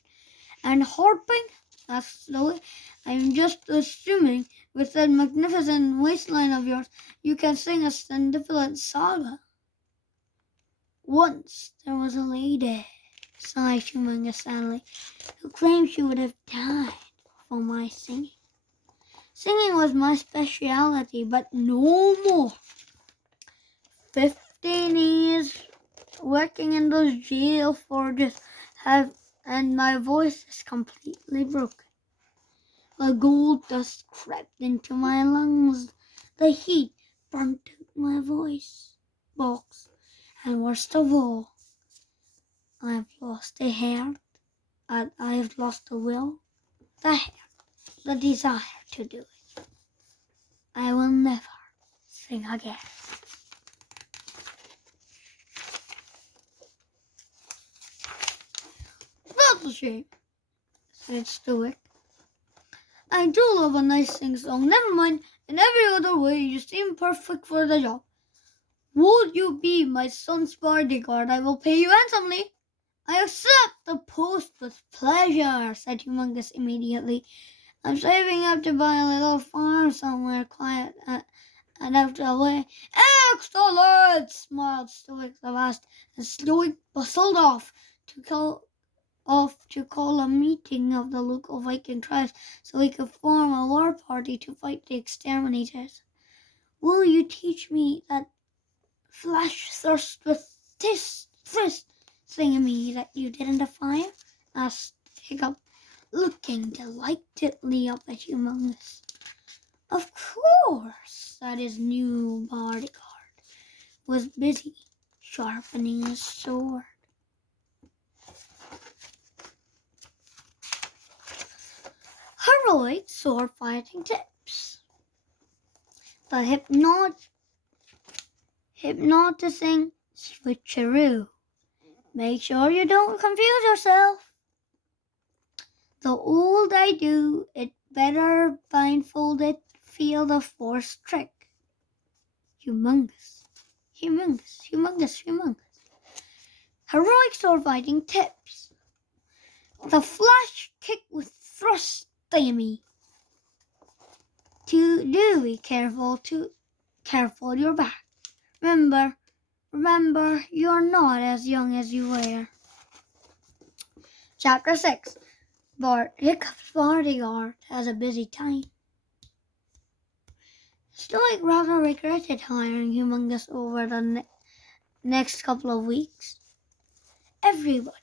"And harping?" asked Slowly. "I'm just assuming with that magnificent waistline of yours you can sing a Stendhalus saga." "Once there was a lady," sighed Humongous sadly, "who claimed she would have died for my singing. Singing was my specialty, but no more. 15 years working in those jail forges and my voice is completely broken. The gold dust crept into my lungs. The heat burnt out my voice box. And worst of all, I've lost the heart, and I've lost the will, the hair, the desire to do it. I will never sing again." "That's a shame," said Stoic. "I do love a nice sing-song. Never mind, in every other way you seem perfect for the job. Would you be my son's bodyguard? I will pay you handsomely." "I accept the post with pleasure," said Humongous immediately. "I'm saving up to buy a little farm somewhere quiet and out of the way." "Excellent!" smiled Stoic the last, and Stoic bustled off to call a meeting of the local Viking tribes so he could form a war party to fight the exterminators. "Will you teach me that flash thirst with this fist thingamy that you did in the fire?" asked Hiccup, looking delightedly up at Humongous. "Of course," said his new bodyguard, who was busy sharpening his sword. Heroic sword fighting tips. The hypnotizing switcheroo. Make sure you don't confuse yourself. The old I do it better blindfolded field of force trick. Humongous. Humongous. Humongous. Humongous. Heroic sword fighting tips. The flash kick with thrust thingy. Do be careful your back. Remember, you're not as young as you were. Chapter 6. Hiccup's bodyguard has a busy time. Stoic rather regretted hiring Humongous over the next couple of weeks. Everybody,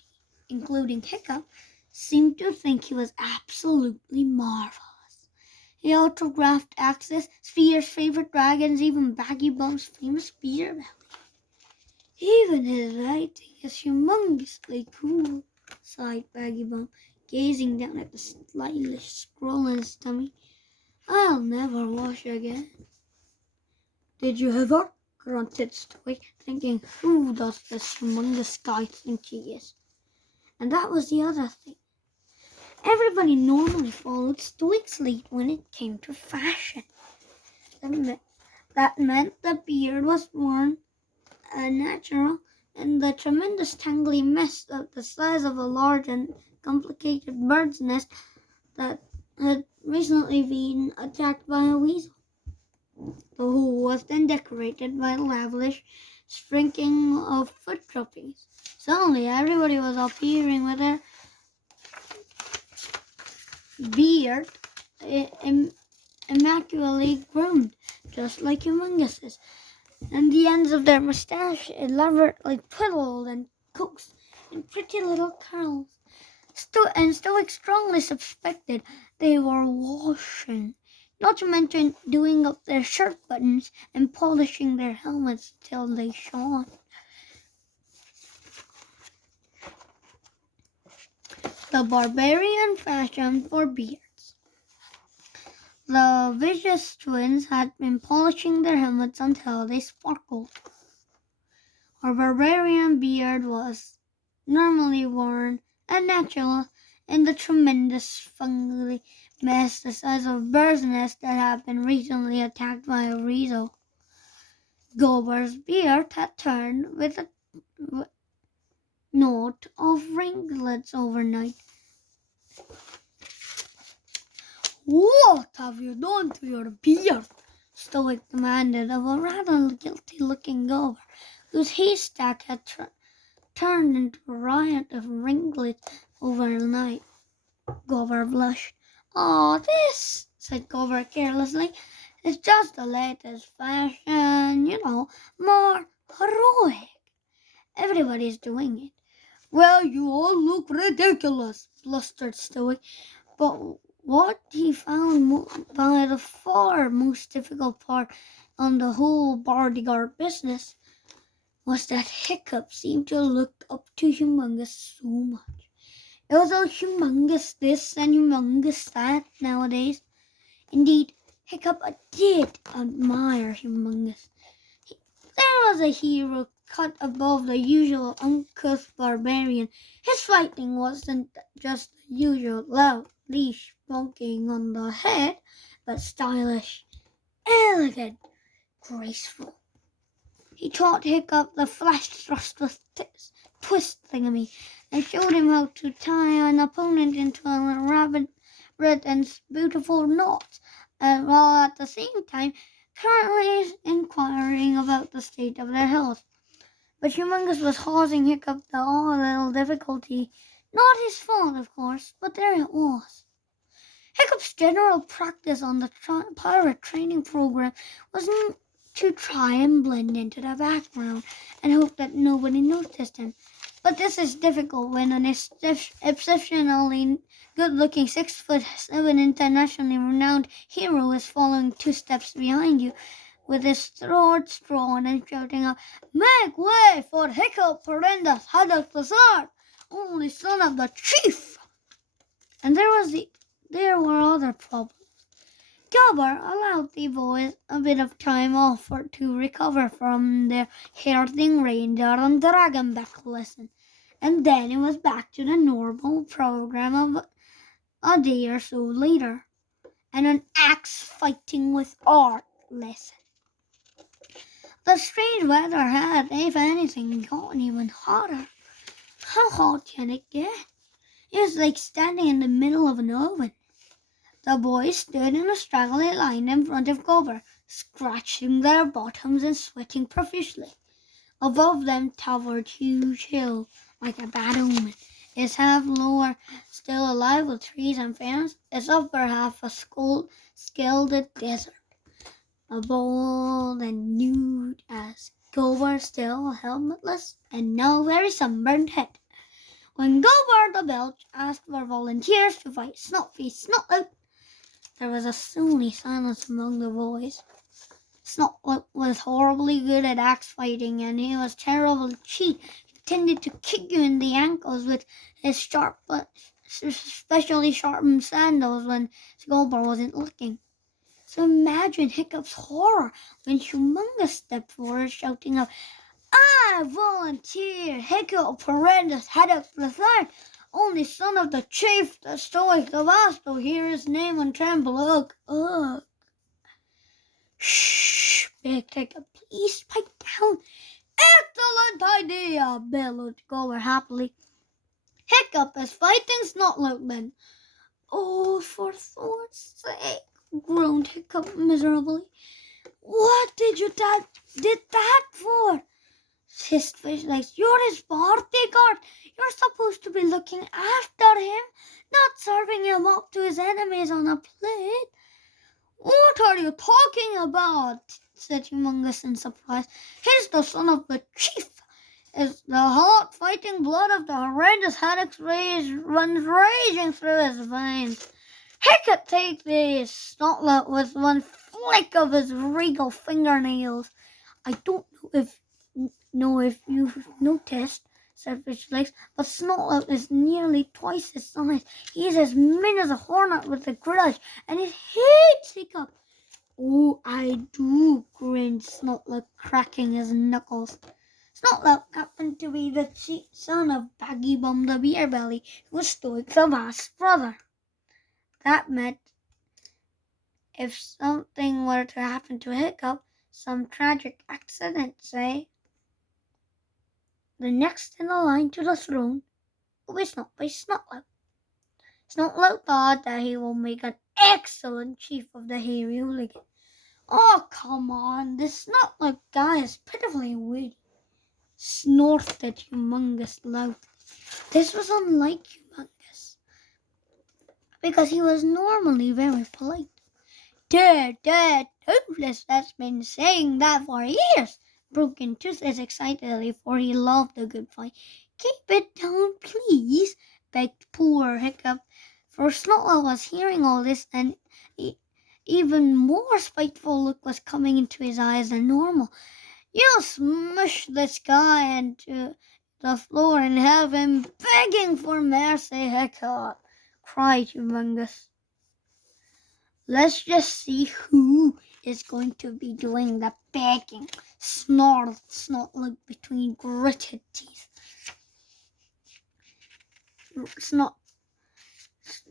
including Hiccup, seemed to think he was absolutely marvelous. He autographed Axis, Sphere's favorite dragons, even Baggy Bum's famous beer belly. Even his writing is humongously cool, sighed Baggy Bum, gazing down at the stylish scroll in his tummy. I'll never wash again. Did you ever? Grunted Stoic, thinking, who does this humongous guy think he is? And that was the other thing. Everybody normally followed Stoic's lead when it came to fashion. That meant the beard was worn natural, and the tremendous tangly mess of the size of a large and complicated bird's nest that had recently been attacked by a weasel. The whole was then decorated by lavish sprinkling of foot droppings. Suddenly everybody was appearing with their beard immaculately groomed, just like Humongous's, and the ends of their mustache elaborately twiddled and coaxed in pretty little curls. Stoic strongly suspected they were washing, not to mention doing up their shirt buttons and polishing their helmets till they shone. The barbarian fashion for beards. The vicious twins had been polishing their helmets until they sparkled. Our barbarian beard was normally worn and natural in the tremendous fungly mess the size of a bird's nest that had been recently attacked by a weasel. Gober's beard had turned with a knot of ringlets overnight. What have you done to your beard? Stoic demanded of a rather guilty-looking Gober, whose haystack had turned into a riot of ringlets overnight. Gober blushed. "Oh, this," said Gober carelessly, "is just the latest fashion, more heroic. Everybody's doing it." "Well, you all look ridiculous," blustered Stoic. But what he found by the far most difficult part on the whole bodyguard business was that Hiccup seemed to look up to Humongous so much. It was all humongous this and humongous that nowadays. Indeed, Hiccup did admire Humongous. There was a hero cut above the usual uncouth barbarian. His fighting wasn't just the usual loud leash bonking on the head, but stylish, elegant, graceful. He taught Hiccup the flash thrust with twist thingamy, and showed him how to tie an opponent into a rabbit red and beautiful knot, while at the same time currently inquiring about the state of their health. But Humongous was causing Hiccup the little difficulty. Not his fault, of course, but there it was. Hiccup's general practice on the pirate training program was to try and blend into the background and hope that nobody noticed him. But this is difficult when an exceptionally good-looking 6'7" internationally renowned hero is following 2 steps behind you, with his throat drawn and shouting out, "Make way for Hiccup Horrendous Haddock the Third, only son of the chief!" And there were other problems. Gobber allowed the boys a bit of time off to recover from their herding reindeer and dragon5 lesson, and then it was back to the normal program of a day or so later, and an axe fighting with art lesson. The strange weather had, if anything, gotten even hotter. How hot can it get? It was like standing in the middle of an oven. The boys stood in a straggly line in front of Gobber, scratching their bottoms and sweating profusely. Above them towered huge hill, like a bad omen. Its half lower, still alive with trees and ferns, its upper half a scalded desert, a bold and nude as Gobber, still helmetless and now very sunburned head. When Gobber the Belch asked for volunteers to fight Snotface Snotlout, there was a stony silence among the boys. Snotlout was horribly good at axe fighting, and he was terrible cheat. He tended to kick you in the ankles with his sharp, especially sharpened sandals when Gobber wasn't looking. So imagine Hiccup's horror when Humongous stepped forward, shouting out, "I volunteer! Hiccup, horrendous headache the third, only son of the chief, the stoic, the vasto, hear his name and tremble, ugh, ugh." "Shh!" begged Hiccup. "Please pipe down." "Excellent idea!" bellowed Gobber happily. "Hiccup is fighting Snotlout then." "Oh, for Thor's sake!" groaned Hiccup miserably. "What did that for?" hissed Fishlegs. "You're his bodyguard. You're supposed to be looking after him, not serving him up to his enemies on a plate." "What are you talking about?" said Humongous in surprise. "He's the son of the chief. Is the hot fighting blood of the horrendous headache runs raging through his veins. He could take this Snotlout with one flick of his regal fingernails. I don't know if you've noticed," said Fishlegs, "but Snotlout is nearly twice his size. He's as mean as a hornet with a grudge, and he hates Hiccup." "Oh, I do," grinned Snotlout, cracking his knuckles. Snotlout happened to be the son of Baggy Bum the Beer Belly, who was Stoic the Vast's brother. That meant if something were to happen to Hiccup, some tragic accident, say, the next in the line to the throne will be Snotlout. Snotlout thought that he will make an excellent chief of the hairy hooligan. "Oh, come on, this Snotlout guy is pitifully witty," snorted Humongous loudly. This was unlike Humongous, because he was normally very polite. "Dad, Toothless has been saying that for years," broke in Toothless excitedly, for he loved a good fight. "Keep it down, please," begged poor Hiccup, for Snotlout was hearing all this, and even more spiteful look was coming into his eyes than normal. "You smush this guy into the floor and have him begging for mercy, Hiccup," cried Humongous. "Let's just see who is going to be doing the begging," snarled Snotlout between gritted teeth.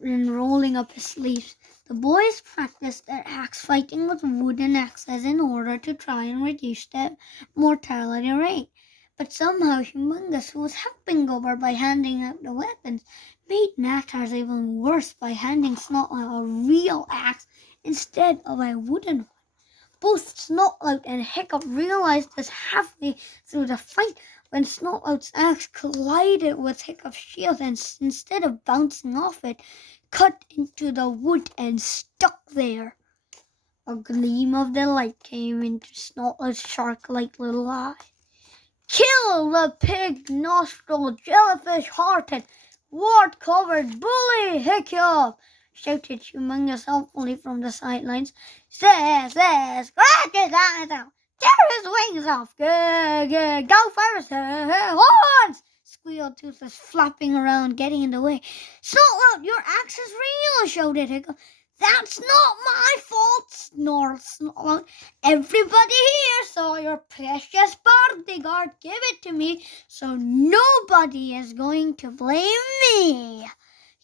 And rolling up his sleeves. The boys practiced their axe fighting with wooden axes in order to try and reduce their mortality rate. But somehow Humongous, who was helping Gobber by handing out the weapons, made matters even worse by handing Snotlout a real axe instead of a wooden one. Both Snotlout and Hiccup realized this halfway through the fight, when Snotlout's axe collided with Hiccup's shield, and instead of bouncing off it, cut into the wood and stuck there. A gleam of delight came into Snotlout's shark-like little eye. "Kill the pig-nostril, jellyfish-hearted, wart-covered bully, Hiccup!" shouted Humongous helpfully from the sidelines. "Scratch his eyes out! Tear his wings off! Go first! Horns!" squealed Toothless, flapping around, getting in the way. "Snotlout, your axe is real!" shouted Hiccup. That's not my fault, snarled Snotlout. Everybody here saw your precious bodyguard give it to me, so nobody is going to blame me.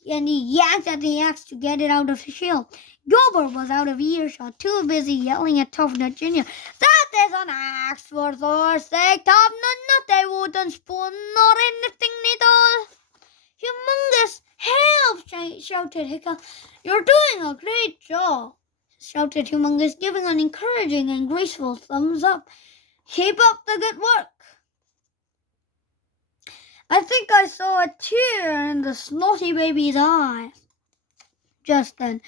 And he yanked at the axe to get it out of his shield. Gilbert was out of earshot, too busy yelling at Tough Nut Jr. That is an axe, for Thor's sake, Tough Nut, not a wooden spoon, nor anything needle. Humongous, help! Shouted Hiccup. You're doing a great job, shouted Humongous, giving an encouraging and graceful thumbs up. Keep up the good work. I think I saw a tear in the snotty baby's eye. Just then,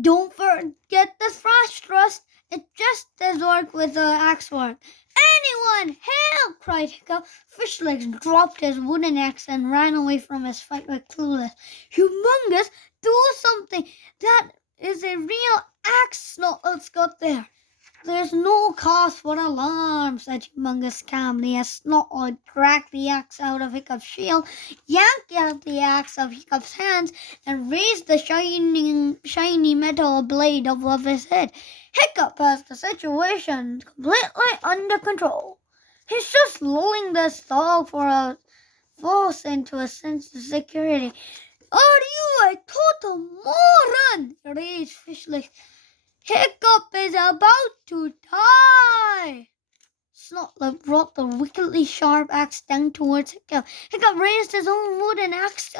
don't forget the thrash thrust. It just as work with the axe work. Anyone, help! Cried Hiccup. Fishlegs dropped his wooden axe and ran away from his fight with Clueless. Humongous, do something! That is a real axe Snotlout's got there. There's no cause for alarm, said Humongous calmly as Snotlout dragged the axe out of Hiccup's shield, yanked out the axe of Hiccup's hands, and raised the shiny metal blade above his head. Hiccup has the situation completely under control. He's just lulling this dog for a force into a sense of security. Are you a total moron? Raged Fishlegs. Hiccup is about to die. Snotlout brought the wickedly sharp axe down towards Hiccup. Hiccup raised his own wooden axe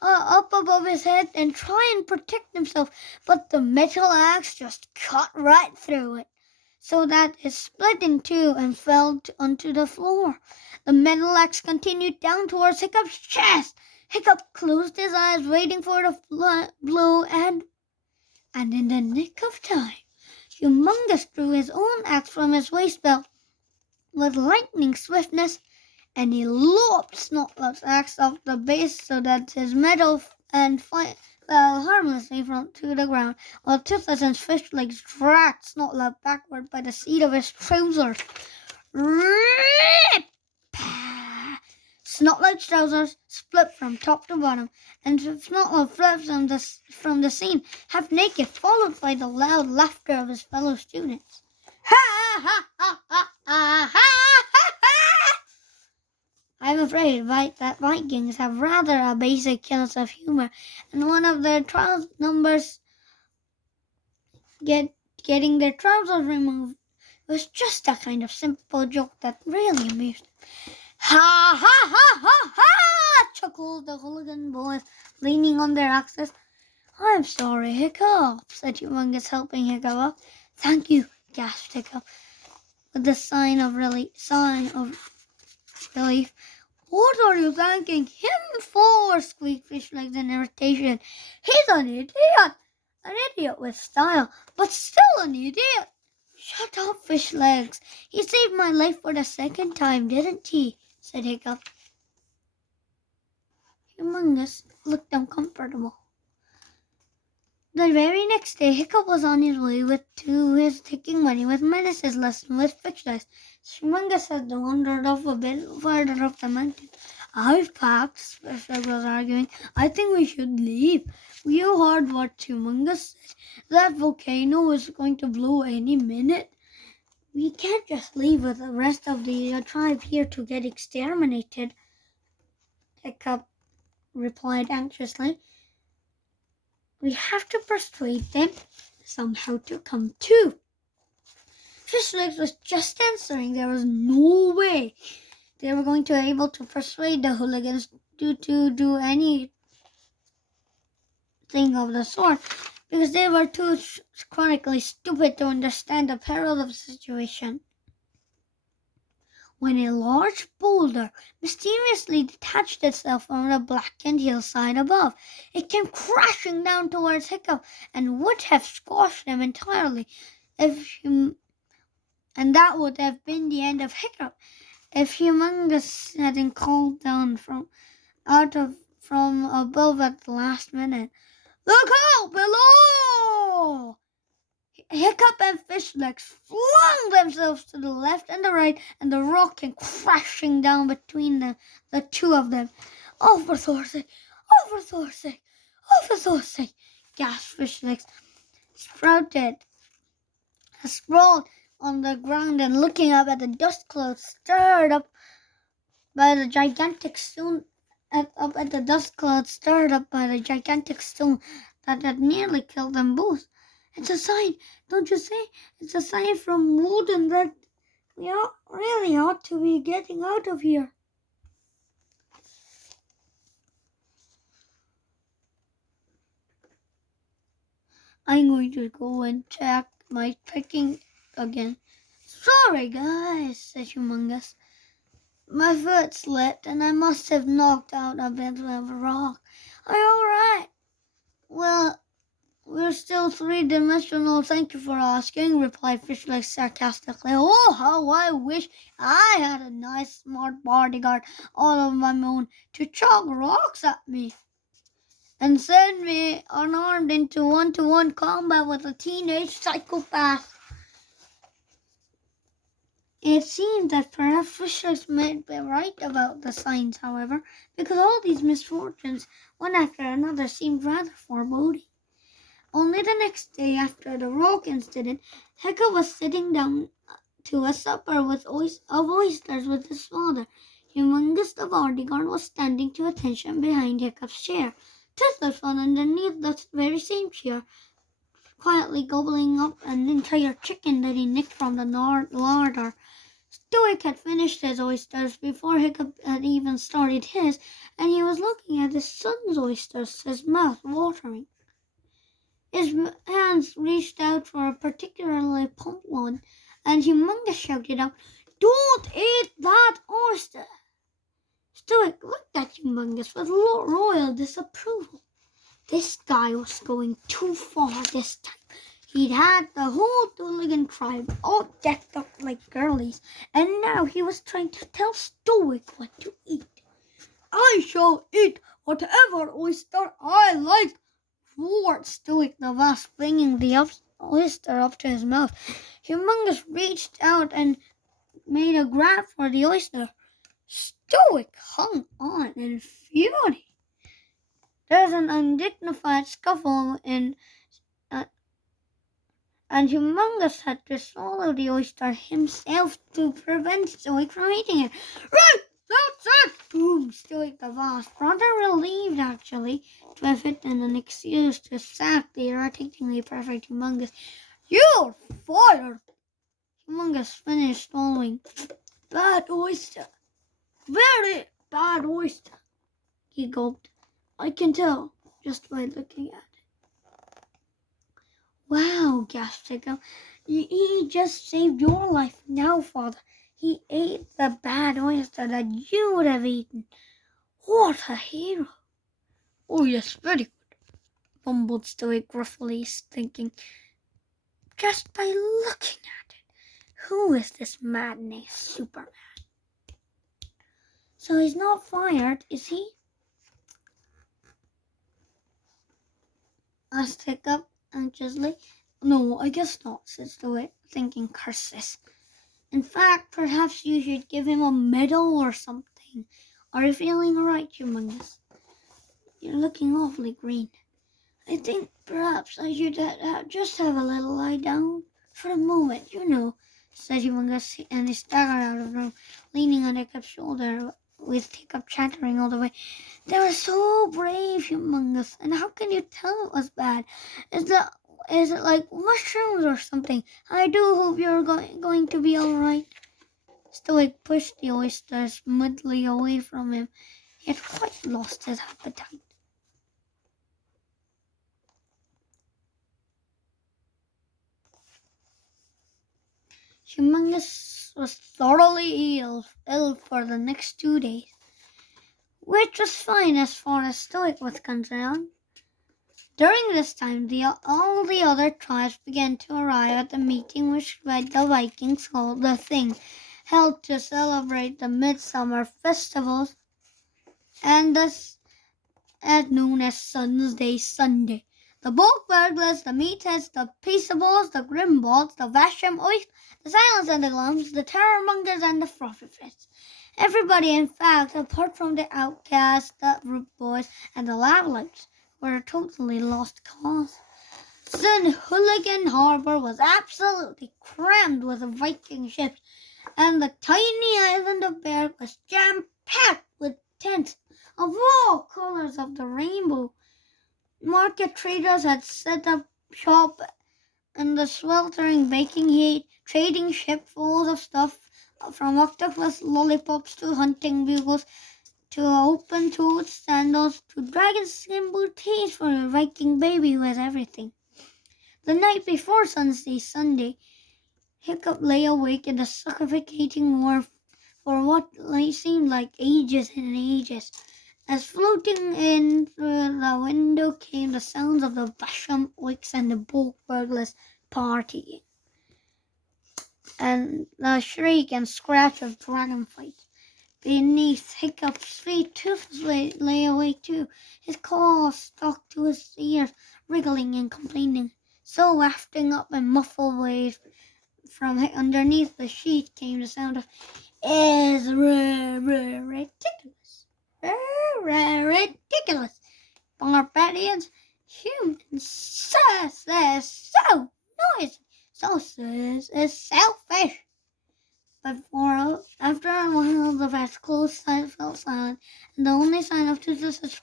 up above his head and tried and protect himself, but the metal axe just cut right through it, so that it split in two and fell onto the floor. The metal axe continued down towards Hiccup's chest. Hiccup closed his eyes, waiting for the blow, and in the nick of time, Humongous drew his own axe from his waist belt with lightning swiftness, and he lopped Snotlout's axe off the base so that his metal and fell harmlessly to the ground, while Toothless and Fishlegs dragged Snotlout backward by the seat of his trousers. Rip! Snotlout's trousers split from top to bottom, and Snotlout fled from the scene, half naked, followed by the loud laughter of his fellow students. Ha ha ha ha ha ha ha! I'm afraid that Vikings have rather a basic sense of humor, and one of their trial numbers getting their trousers removed was just a kind of simple joke that really amused them. Ha ha ha ha ha! Chuckled the hooligan boys, leaning on their axes. I'm sorry, Hiccup, said Humongous, helping Hiccup up. Thank you, gasped Hiccup, with a sign of relief. What are you thanking him for? Squeaked Fishlegs in irritation. He's an idiot with style, but still an idiot. Shut up, Fishlegs. He saved my life for the second time, didn't he? Said Hiccup. Humongous looked uncomfortable. The very next day, Hiccup was on his way to his taking money with Menace's lesson with Fishlegs. Humongous had wandered off a bit farther up the mountain. I've packed, Fishlegs was arguing. I think we should leave. You heard what Humongous said. That volcano is going to blow any minute. We can't just leave with the rest of the tribe here to get exterminated, Hiccup replied anxiously. We have to persuade them somehow to come too. Fishlegs was just answering there was no way they were going to be able to persuade the hooligans to do anything of the sort, because they were too chronically stupid to understand the peril of the situation. When a large boulder mysteriously detached itself from the blackened hillside above, it came crashing down towards Hiccup and would have squashed him entirely and that would have been the end of Hiccup if Humongous hadn't called down from above at the last minute. Look out below! Hiccup and Fishlegs flung themselves to the left and the right, and the rock came crashing down between the two of them. Oh, for Thor's sake! Oh, for Thor's sake! Oh, for Thor's sake! Gasped Fishlegs. sprouted, sprawled on the ground and looking up at the dust clouds stirred up by the gigantic stone up at the dust clouds stirred up by the gigantic stone that had nearly killed them both. It's a sign, don't you say? It's a sign from Woden that we really ought to be getting out of here. I'm going to go and check my picking again. Sorry, guys, said Humongous. My foot slipped and I must have knocked out a bit of a rock. Are you all right? Well, we're still three-dimensional, thank you for asking, replied Fishleg sarcastically. Oh, how I wish I had a nice, smart bodyguard all of my own to chuck rocks at me and send me unarmed into one-to-one combat with a teenage psychopath. It seemed that perhaps Fishleg might be right about the signs, however, because all these misfortunes, one after another, seemed rather foreboding. Only the next day after the rock incident, Hecka was sitting down to a supper of oysters with his father. Humongous the bodyguard was standing to attention behind Hiccup's chair. Tithers was underneath the very same chair, quietly gobbling up an entire chicken that he nicked from the larder. Stoic had finished his oysters before Hiccup had even started his, and he was looking at his son's oysters, his mouth watering. His hands reached out for a particularly plump one, and Humongous shouted out, "Don't eat that oyster!" Stoic looked at Humongous with royal disapproval. This guy was going too far this time. He'd had the whole Dooligan tribe all decked up like girlies, and now he was trying to tell Stoic what to eat. "I shall eat whatever oyster I like," roared Stoic the Wasp, bringing the oyster up to his mouth. Humongous reached out and made a grab for the oyster. Stoic hung on in fury. There's an undignified scuffle and Humongous had to swallow the oyster himself to prevent Stoic from eating it. "Right, that's it!" boomed Stoic the Wasp, rather relieved actually to have it and an excuse to sack the irritatingly perfect Humongous. "You're fired!" Humongous finished swallowing. "Bad oyster. Very bad oyster," he gulped. "I can tell just by looking at it." "Wow," gasped Hiccup. "He just saved your life now, Father. He ate the bad oyster that you would have eaten. What a hero!" "Oh, yes, very good," mumbled Stoic gruffly, thinking, "just by looking at it, who is this maddening Superman?" "So he's not fired, is he?" asked Hiccup anxiously. "No, I guess not," said Stoic, thinking, "curses. In fact, perhaps you should give him a medal or something. Are you feeling all right, Humongous? You're looking awfully green." "I think perhaps I should just have a little lie down for a moment, said Humongous, and he staggered out of the room, leaning on Hiccup's shoulder, with Hiccup chattering all the way. "They were so brave, Humongous, and how can you tell it was bad? Is it like mushrooms or something? I do hope you're going to be all right." Stoic pushed the oyster smoothly away from him. He had quite lost his appetite. Humongous was thoroughly ill for the next 2 days, which was fine as far as Stoic was concerned. During this time, all the other tribes began to arrive at the meeting which the Vikings called the Thing, held to celebrate the midsummer festivals, and thus known as Sunday. The bulk burglars, the meatheads, the peaceables, the grimballs, the Vasham oist, the silence and the glums, the terrormongers and the frothy-fists. Everybody, in fact, apart from the outcasts, the root boys, and the lavalites, were a totally lost cause. Soon Hooligan Harbor was absolutely crammed with Viking ships, and the tiny island of Berg was jam-packed with tents of all colors of the rainbow. Market traders had set up shop in the sweltering baking heat, trading shipfuls of stuff from octopus lollipops to hunting bugles to open-toed sandals to dragon skin booties for a Viking baby with everything. The night before Sunday, Hiccup lay awake in the suffocating warmth for what seemed like ages and ages. As floating in through the window came the sounds of the Basham Oaks and the Bulk Burglars partying, and the shriek and scratch of dragon5. Beneath Hiccup's feet, Toothless lay awake too, his claws stuck to his ears, wriggling and complaining. So wafting up in muffled waves from underneath the sheet came the sound of "Is ridiculous, ridiculous, barbarians, humans, sus is so noisy, so sus is selfish." But after a while, the vast closed side fell silent, and the only sign of Toothless's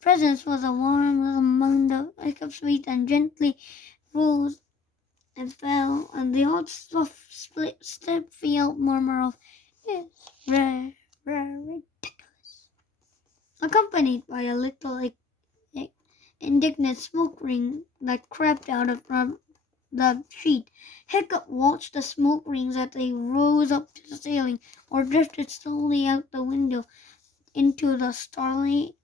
presence was a warm little mound of Hiccup's feet, and gently rose and fell, and the odd soft step field murmur of "It's ridiculous," accompanied by a little indignant smoke ring that crept out of the sheet. Hiccup watched the smoke rings as they rose up to the ceiling or drifted slowly out the window into the starry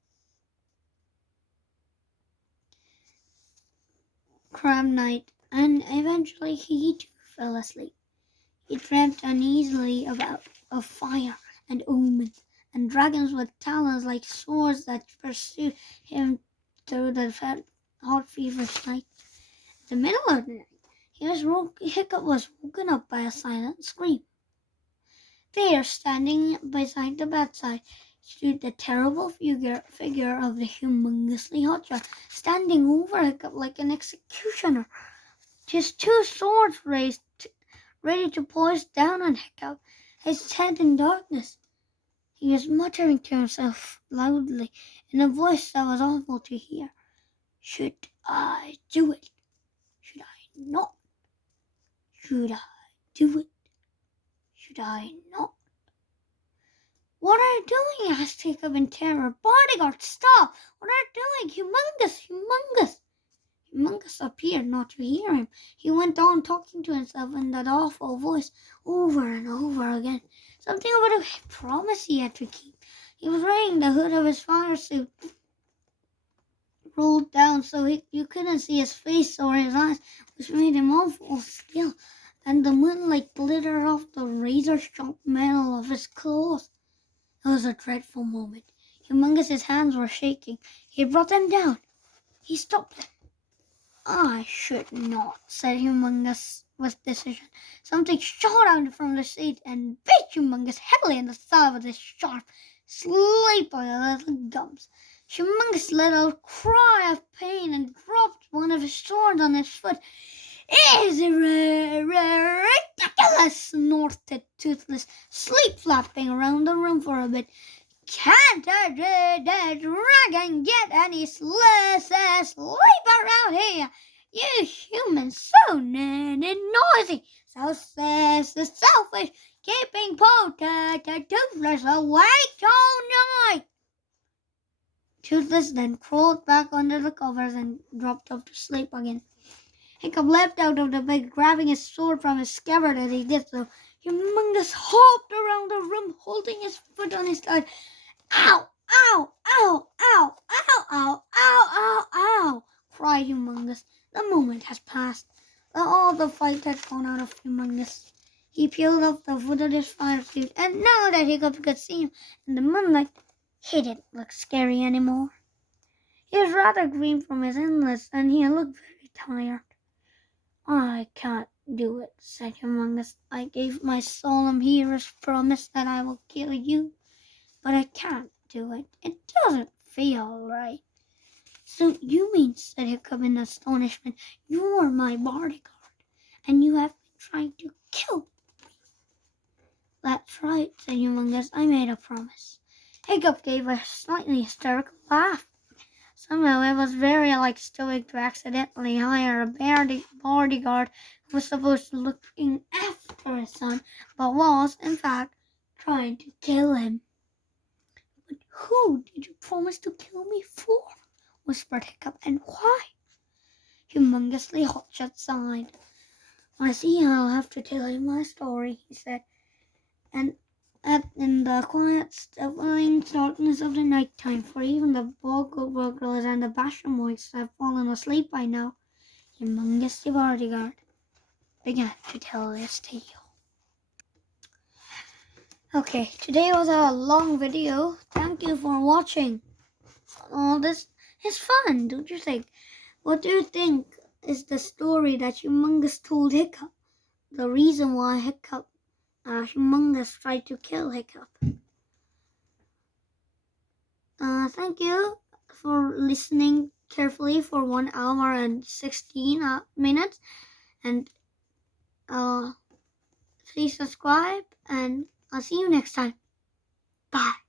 cram night, and eventually he too fell asleep. He dreamt uneasily about a fire and omens, and dragons with talons like swords that pursued him through the hot feverish night. In the middle of the night, Hiccup was woken up by a silent scream. There, standing beside the bedside, stood the terrible figure of the humongously hotshot, standing over Hiccup like an executioner, his two swords raised, ready to poise down on Hiccup, his head in darkness. He was muttering to himself loudly, in a voice that was awful to hear. "Should I do it? Should I not? Should I do it? Should I not?" "What are you doing?" asked Hiccup in terror. "Bodyguard, stop! What are you doing? Humongous! Humongous!" Humongous appeared not to hear him. He went on talking to himself in that awful voice over and over again. Something about a promise he had to keep. He was wearing the hood of his fire suit rolled down so you couldn't see his face or his eyes, which made him awful still, and the moonlight glittered off the razor-sharp metal of his claws. It was a dreadful moment. Humongous's hands were shaking. He had brought them down. He stopped them. "I should not," said Humongous with decision. Something shot out from the seat and bit Humongous heavily in the thigh with its sharp, sleepy little gums. Humongous let out a cry of pain and dropped one of his swords on his foot. "Is it ridiculous?" snorted Toothless, sleep-flapping around the room for a bit. "Can't a dragon get any sleep around here? You humans so noisy, so selfish, keeping Toothless awake all night." Toothless then crawled back under the covers and dropped off to sleep again. Hiccup leapt out of the bed, grabbing his sword from his scabbard as he did so. Humongous hopped around the room, holding his foot on his side. "Ow! Ow! Ow! Ow! Ow! Ow! Ow! Ow! Ow!" cried Humongous. The moment has passed. All the fight had gone out of Humongous. He peeled off the hood of his fire suit, and now that Hiccup could see him in the moonlight, he didn't look scary anymore. He was rather green from his illness, and he looked very tired. "I can't do it," said Humongous. "I gave my solemn hero's promise that I will kill you, but I can't do it. It doesn't feel right." So you mean, said Hiccup in astonishment, you're my bodyguard, and you have been trying to kill me. That's right, said Humongous, I made a promise. Hiccup gave a slightly hysterical laugh. Somehow it was very like stoic to accidentally hire a bodyguard who was supposed to look after his son, but was, in fact, trying to kill him. But who did you promise to kill me for? Whispered Hiccup, and why? Humongously Hotshot sighed. I see I'll have to tell you my story, he said, and in the quiet, stifling darkness of the night time, for even the burglars and the Bashamoids have fallen asleep by now, Humongous the bodyguard began to tell his tale. Okay, today was a long video. Thank you for watching. All this is fun, don't you think? What do you think is the story that Humongous told Hiccup? The reason why Humongous tried to kill Hiccup. Thank you for listening carefully for 1 hour and 16 minutes. And please subscribe, and I'll see you next time. Bye.